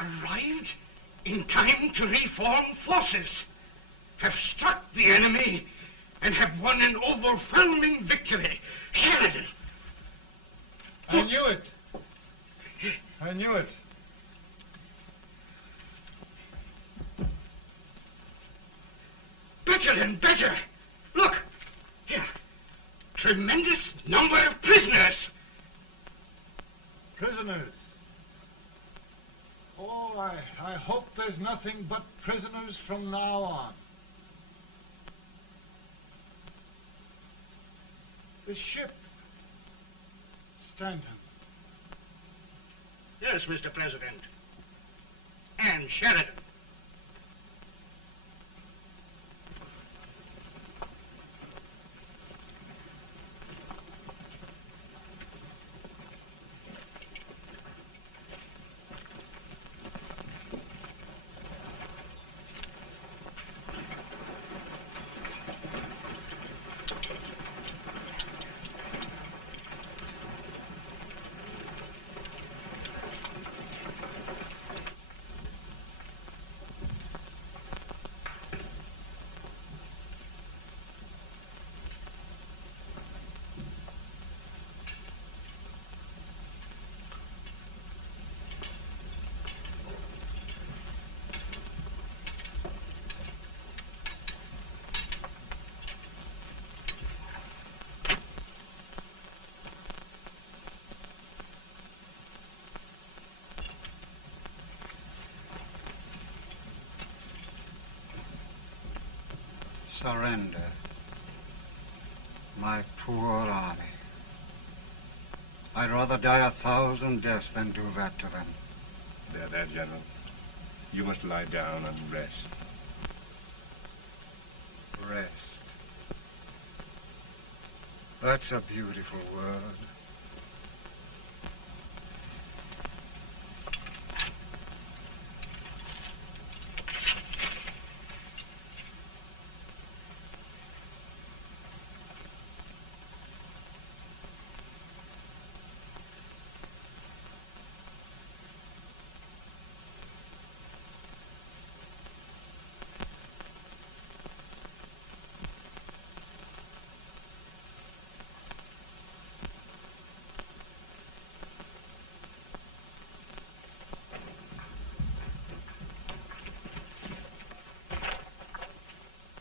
Arrived in time to reform forces, have struck the enemy, and have won an overwhelming victory. Sheridan! I knew it. I knew it. Better and better. Look, here. Tremendous number of prisoners. Prisoners. Oh, I hope there's nothing but prisoners from now on. The ship. Stanton. Yes, Mr. President. And Sheridan. Surrender. My poor army. I'd rather die 1,000 deaths than do that to them. There, General. You must lie down and rest. Rest. That's a beautiful word.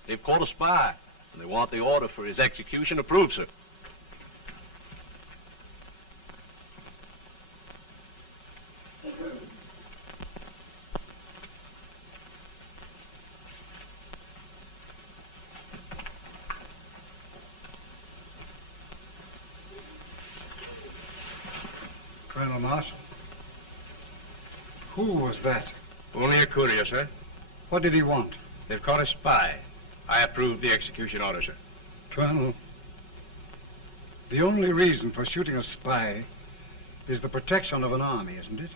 They've caught a spy, and they want the order for his execution approved, sir. Colonel Marshall. Who was that? Only a courier, sir. What did he want? They've caught a spy. I approved the execution order, sir. Colonel, the only reason for shooting a spy is the protection of an army, isn't it?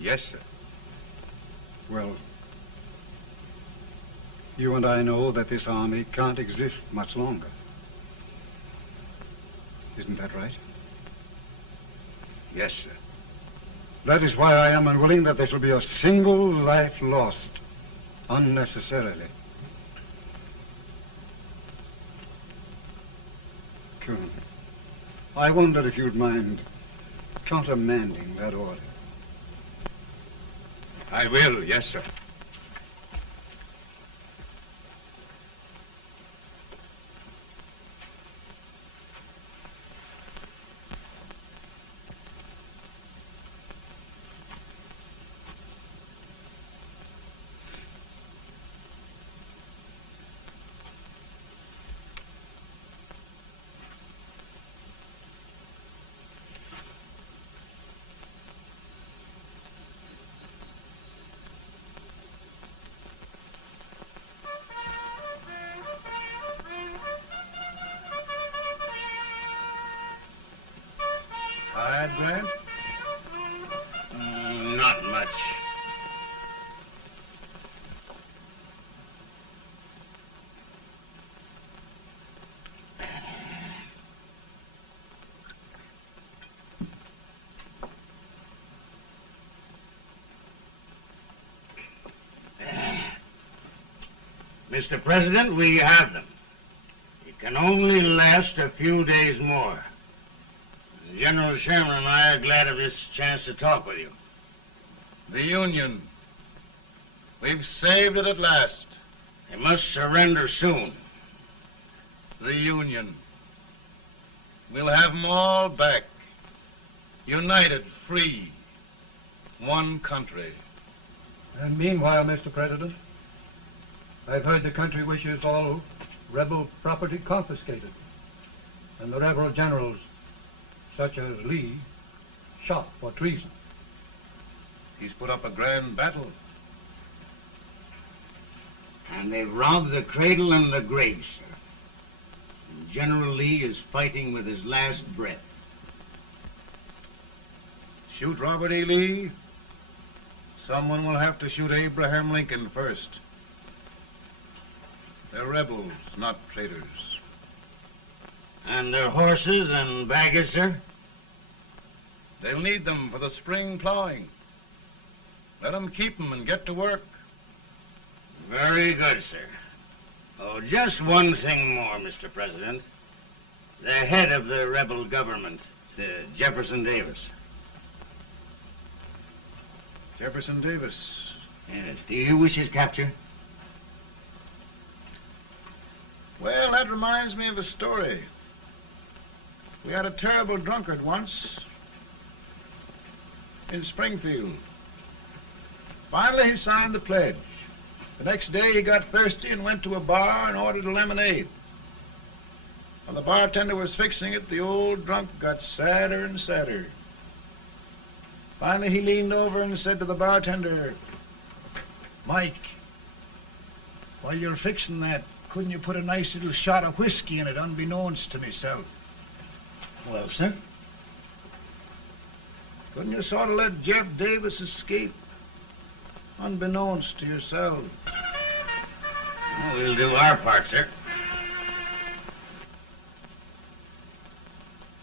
Yes, sir. Well, you and I know that this army can't exist much longer. Isn't that right? Yes, sir. That is why I am unwilling that there shall be a single life lost unnecessarily. tune. I wonder if you'd mind countermanding that order. I will, yes, sir. Tired, Grant? Not much. Mr. President, we have them. It can only last a few days more. General Sherman and I are glad of this chance to talk with you. The Union. We've saved it at last. They must surrender soon. The Union. We'll have them all back. United, free. One country. And meanwhile, Mr. President, I've heard the country wishes all rebel property confiscated, and the rebel generals, such as Lee, shot for treason. He's put up a grand battle. And they've robbed the cradle and the grave, sir. And General Lee is fighting with his last breath. Shoot Robert E. Lee? Someone will have to shoot Abraham Lincoln first. They're rebels, not traitors. And their horses and baggage, sir? They'll need them for the spring plowing. Let them keep them and get to work. Very good, sir. Oh, just one thing more, Mr. President. The head of the rebel government, Jefferson Davis. Jefferson Davis? Yes. Do you wish his capture? Well, that reminds me of a story. We had a terrible drunkard once in Springfield. Finally, he signed the pledge. The next day, he got thirsty and went to a bar and ordered a lemonade. While the bartender was fixing it, the old drunk got sadder and sadder. Finally, he leaned over and said to the bartender, "Mike, while you're fixing that, couldn't you put a nice little shot of whiskey in it, unbeknownst to myself?" Well, sir? Couldn't you sort of let Jeff Davis escape, unbeknownst to yourself? Well, we'll do our part, sir.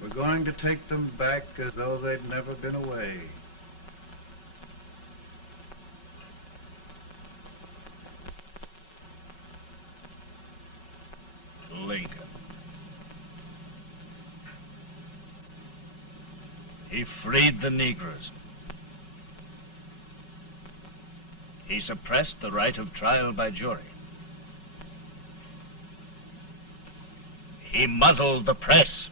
We're going to take them back as though they'd never been away. Lincoln. He freed the Negroes. He suppressed the right of trial by jury. He muzzled the press.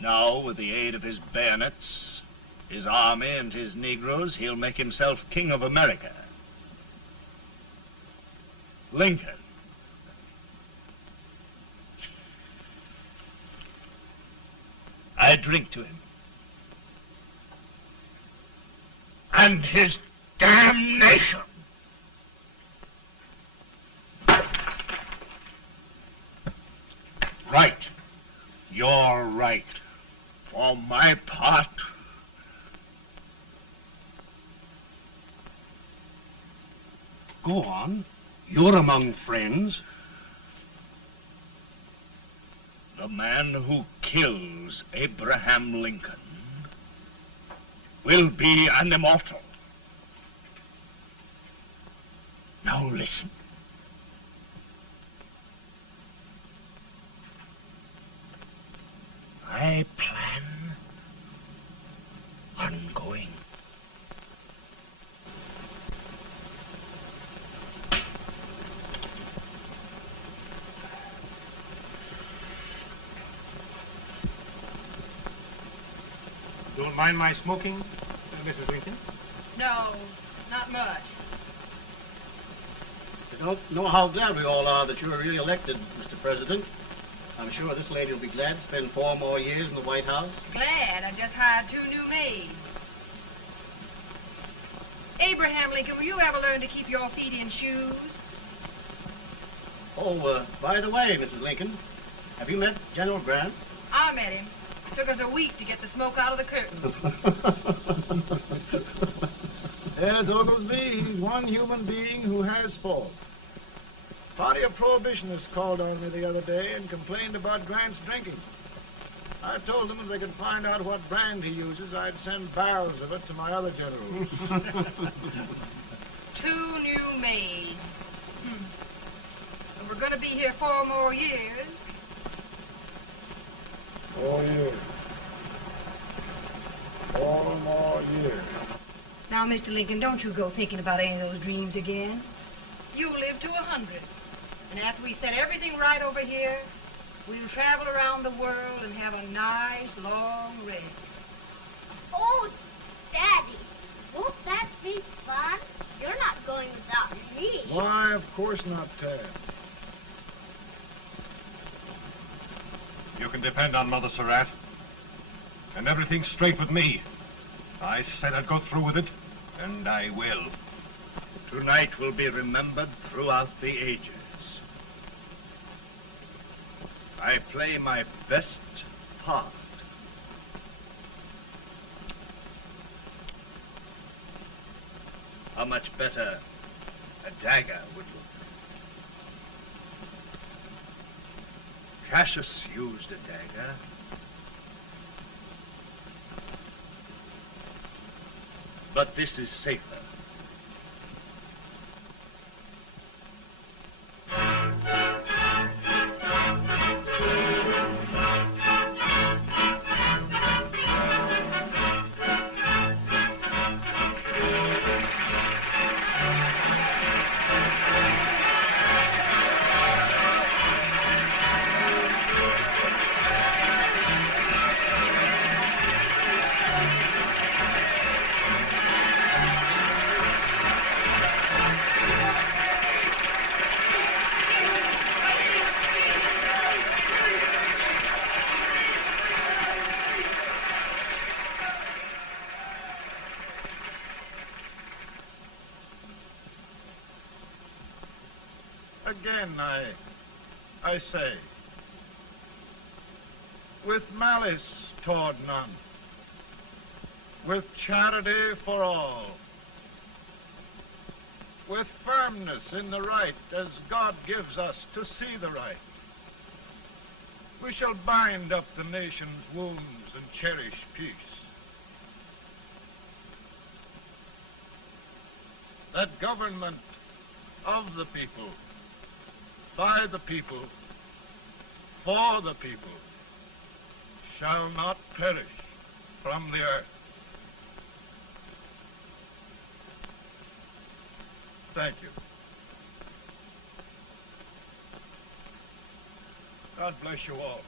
Now, with the aid of his bayonets, his army, and his Negroes, he'll make himself king of America. Lincoln. I drink to him. And his damnation. Right. You're right. For my part, go on. You're among friends. The man who kills Abraham Lincoln will be an immortal. Now listen. Mind my smoking, Mrs. Lincoln? No, not much. I don't know how glad we all are that you were re-elected, Mr. President. I'm sure this lady will be glad to spend 4 more years in the White House. Glad I just hired 2 new maids. Abraham Lincoln, will you ever learn to keep your feet in shoes? Oh, by the way, Mrs. Lincoln, have you met General Grant? I met him. Took us a week to get the smoke out of the curtains. Yes, Oglesby, he's one human being who has faults. Party of Prohibitionists called on me the other day and complained about Grant's drinking. I told them if they could find out what brand he uses, I'd send barrels of it to my other generals. 2 new maids. And we're going to be here 4 more years. 4 years. 4 more years. Now, Mr. Lincoln, don't you go thinking about any of those dreams again. You live to 100. And after we set everything right over here, we'll travel around the world and have a nice, long rest. Oh, Daddy, won't that be fun? You're not going without me. Why, of course not, Tad. You can depend on Mother Surratt. And everything's straight with me. I said I'd go through with it, and I will. Tonight will be remembered throughout the ages. I play my best part. How much better a dagger would look. Cassius used a dagger. But this is safer. Again, I say, with malice toward none, with charity for all, with firmness in the right as God gives us to see the right, we shall bind up the nation's wounds and cherish peace. That government of the people, by the people, for the people, shall not perish from the earth. Thank you. God bless you all.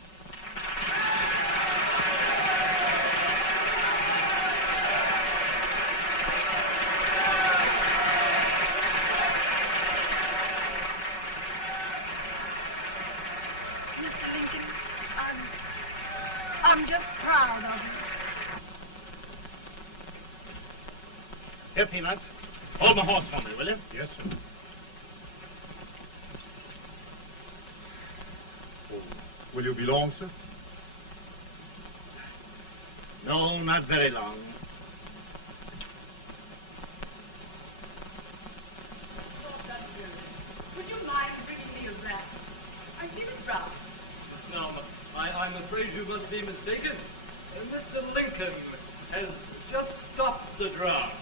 Mr. Lincoln, I'm just proud of you. Here, Peanuts. Hold my horse for me, will you? Yes, sir. Will you be long, sir? No, not very long. Would you mind bringing me a wrap? I feel it brown. No, I'm afraid you must be mistaken. Mr. Lincoln has just stopped the draft.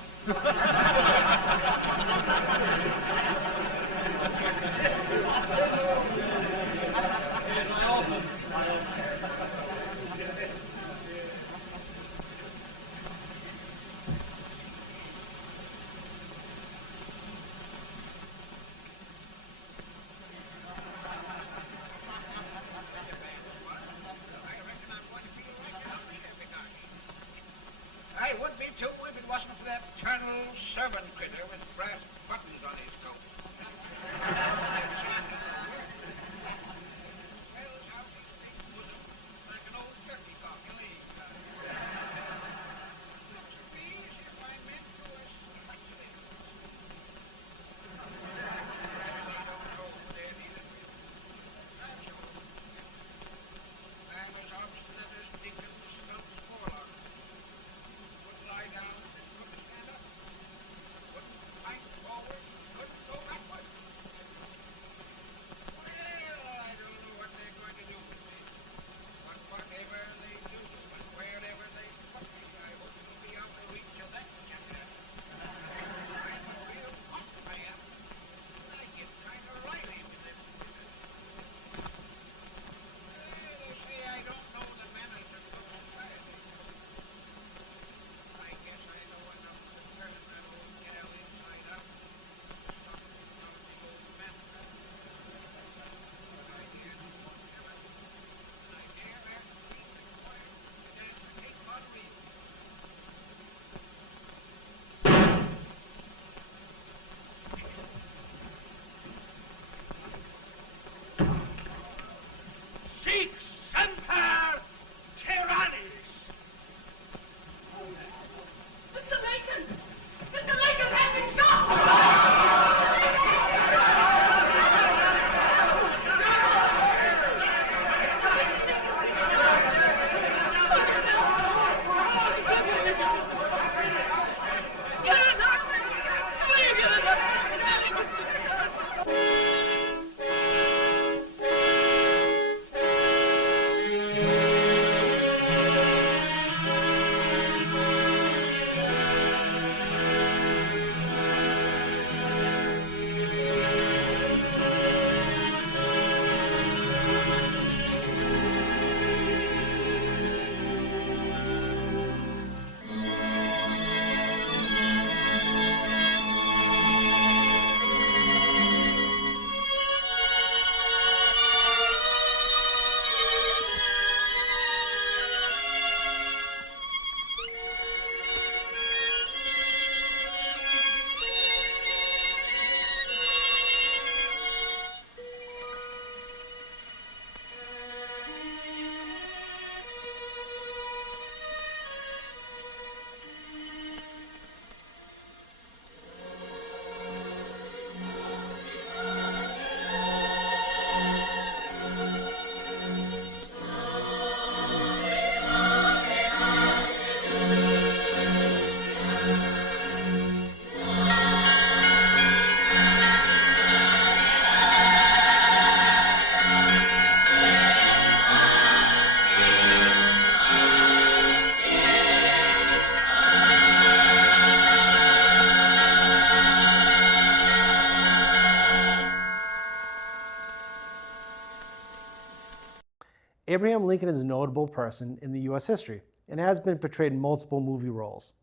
Abraham Lincoln is a notable person in the U.S. history and has been portrayed in multiple movie roles.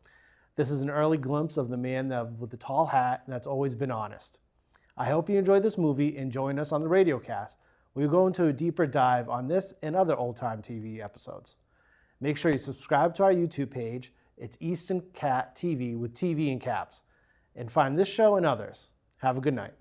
This is an early glimpse of the man with the tall hat that's always been honest. I hope you enjoyed this movie and join us on the radiocast. We'll go into a deeper dive on this and other old-time TV episodes. Make sure you subscribe to our YouTube page. It's Easton Cat TV with TV in caps. And find this show and others. Have a good night.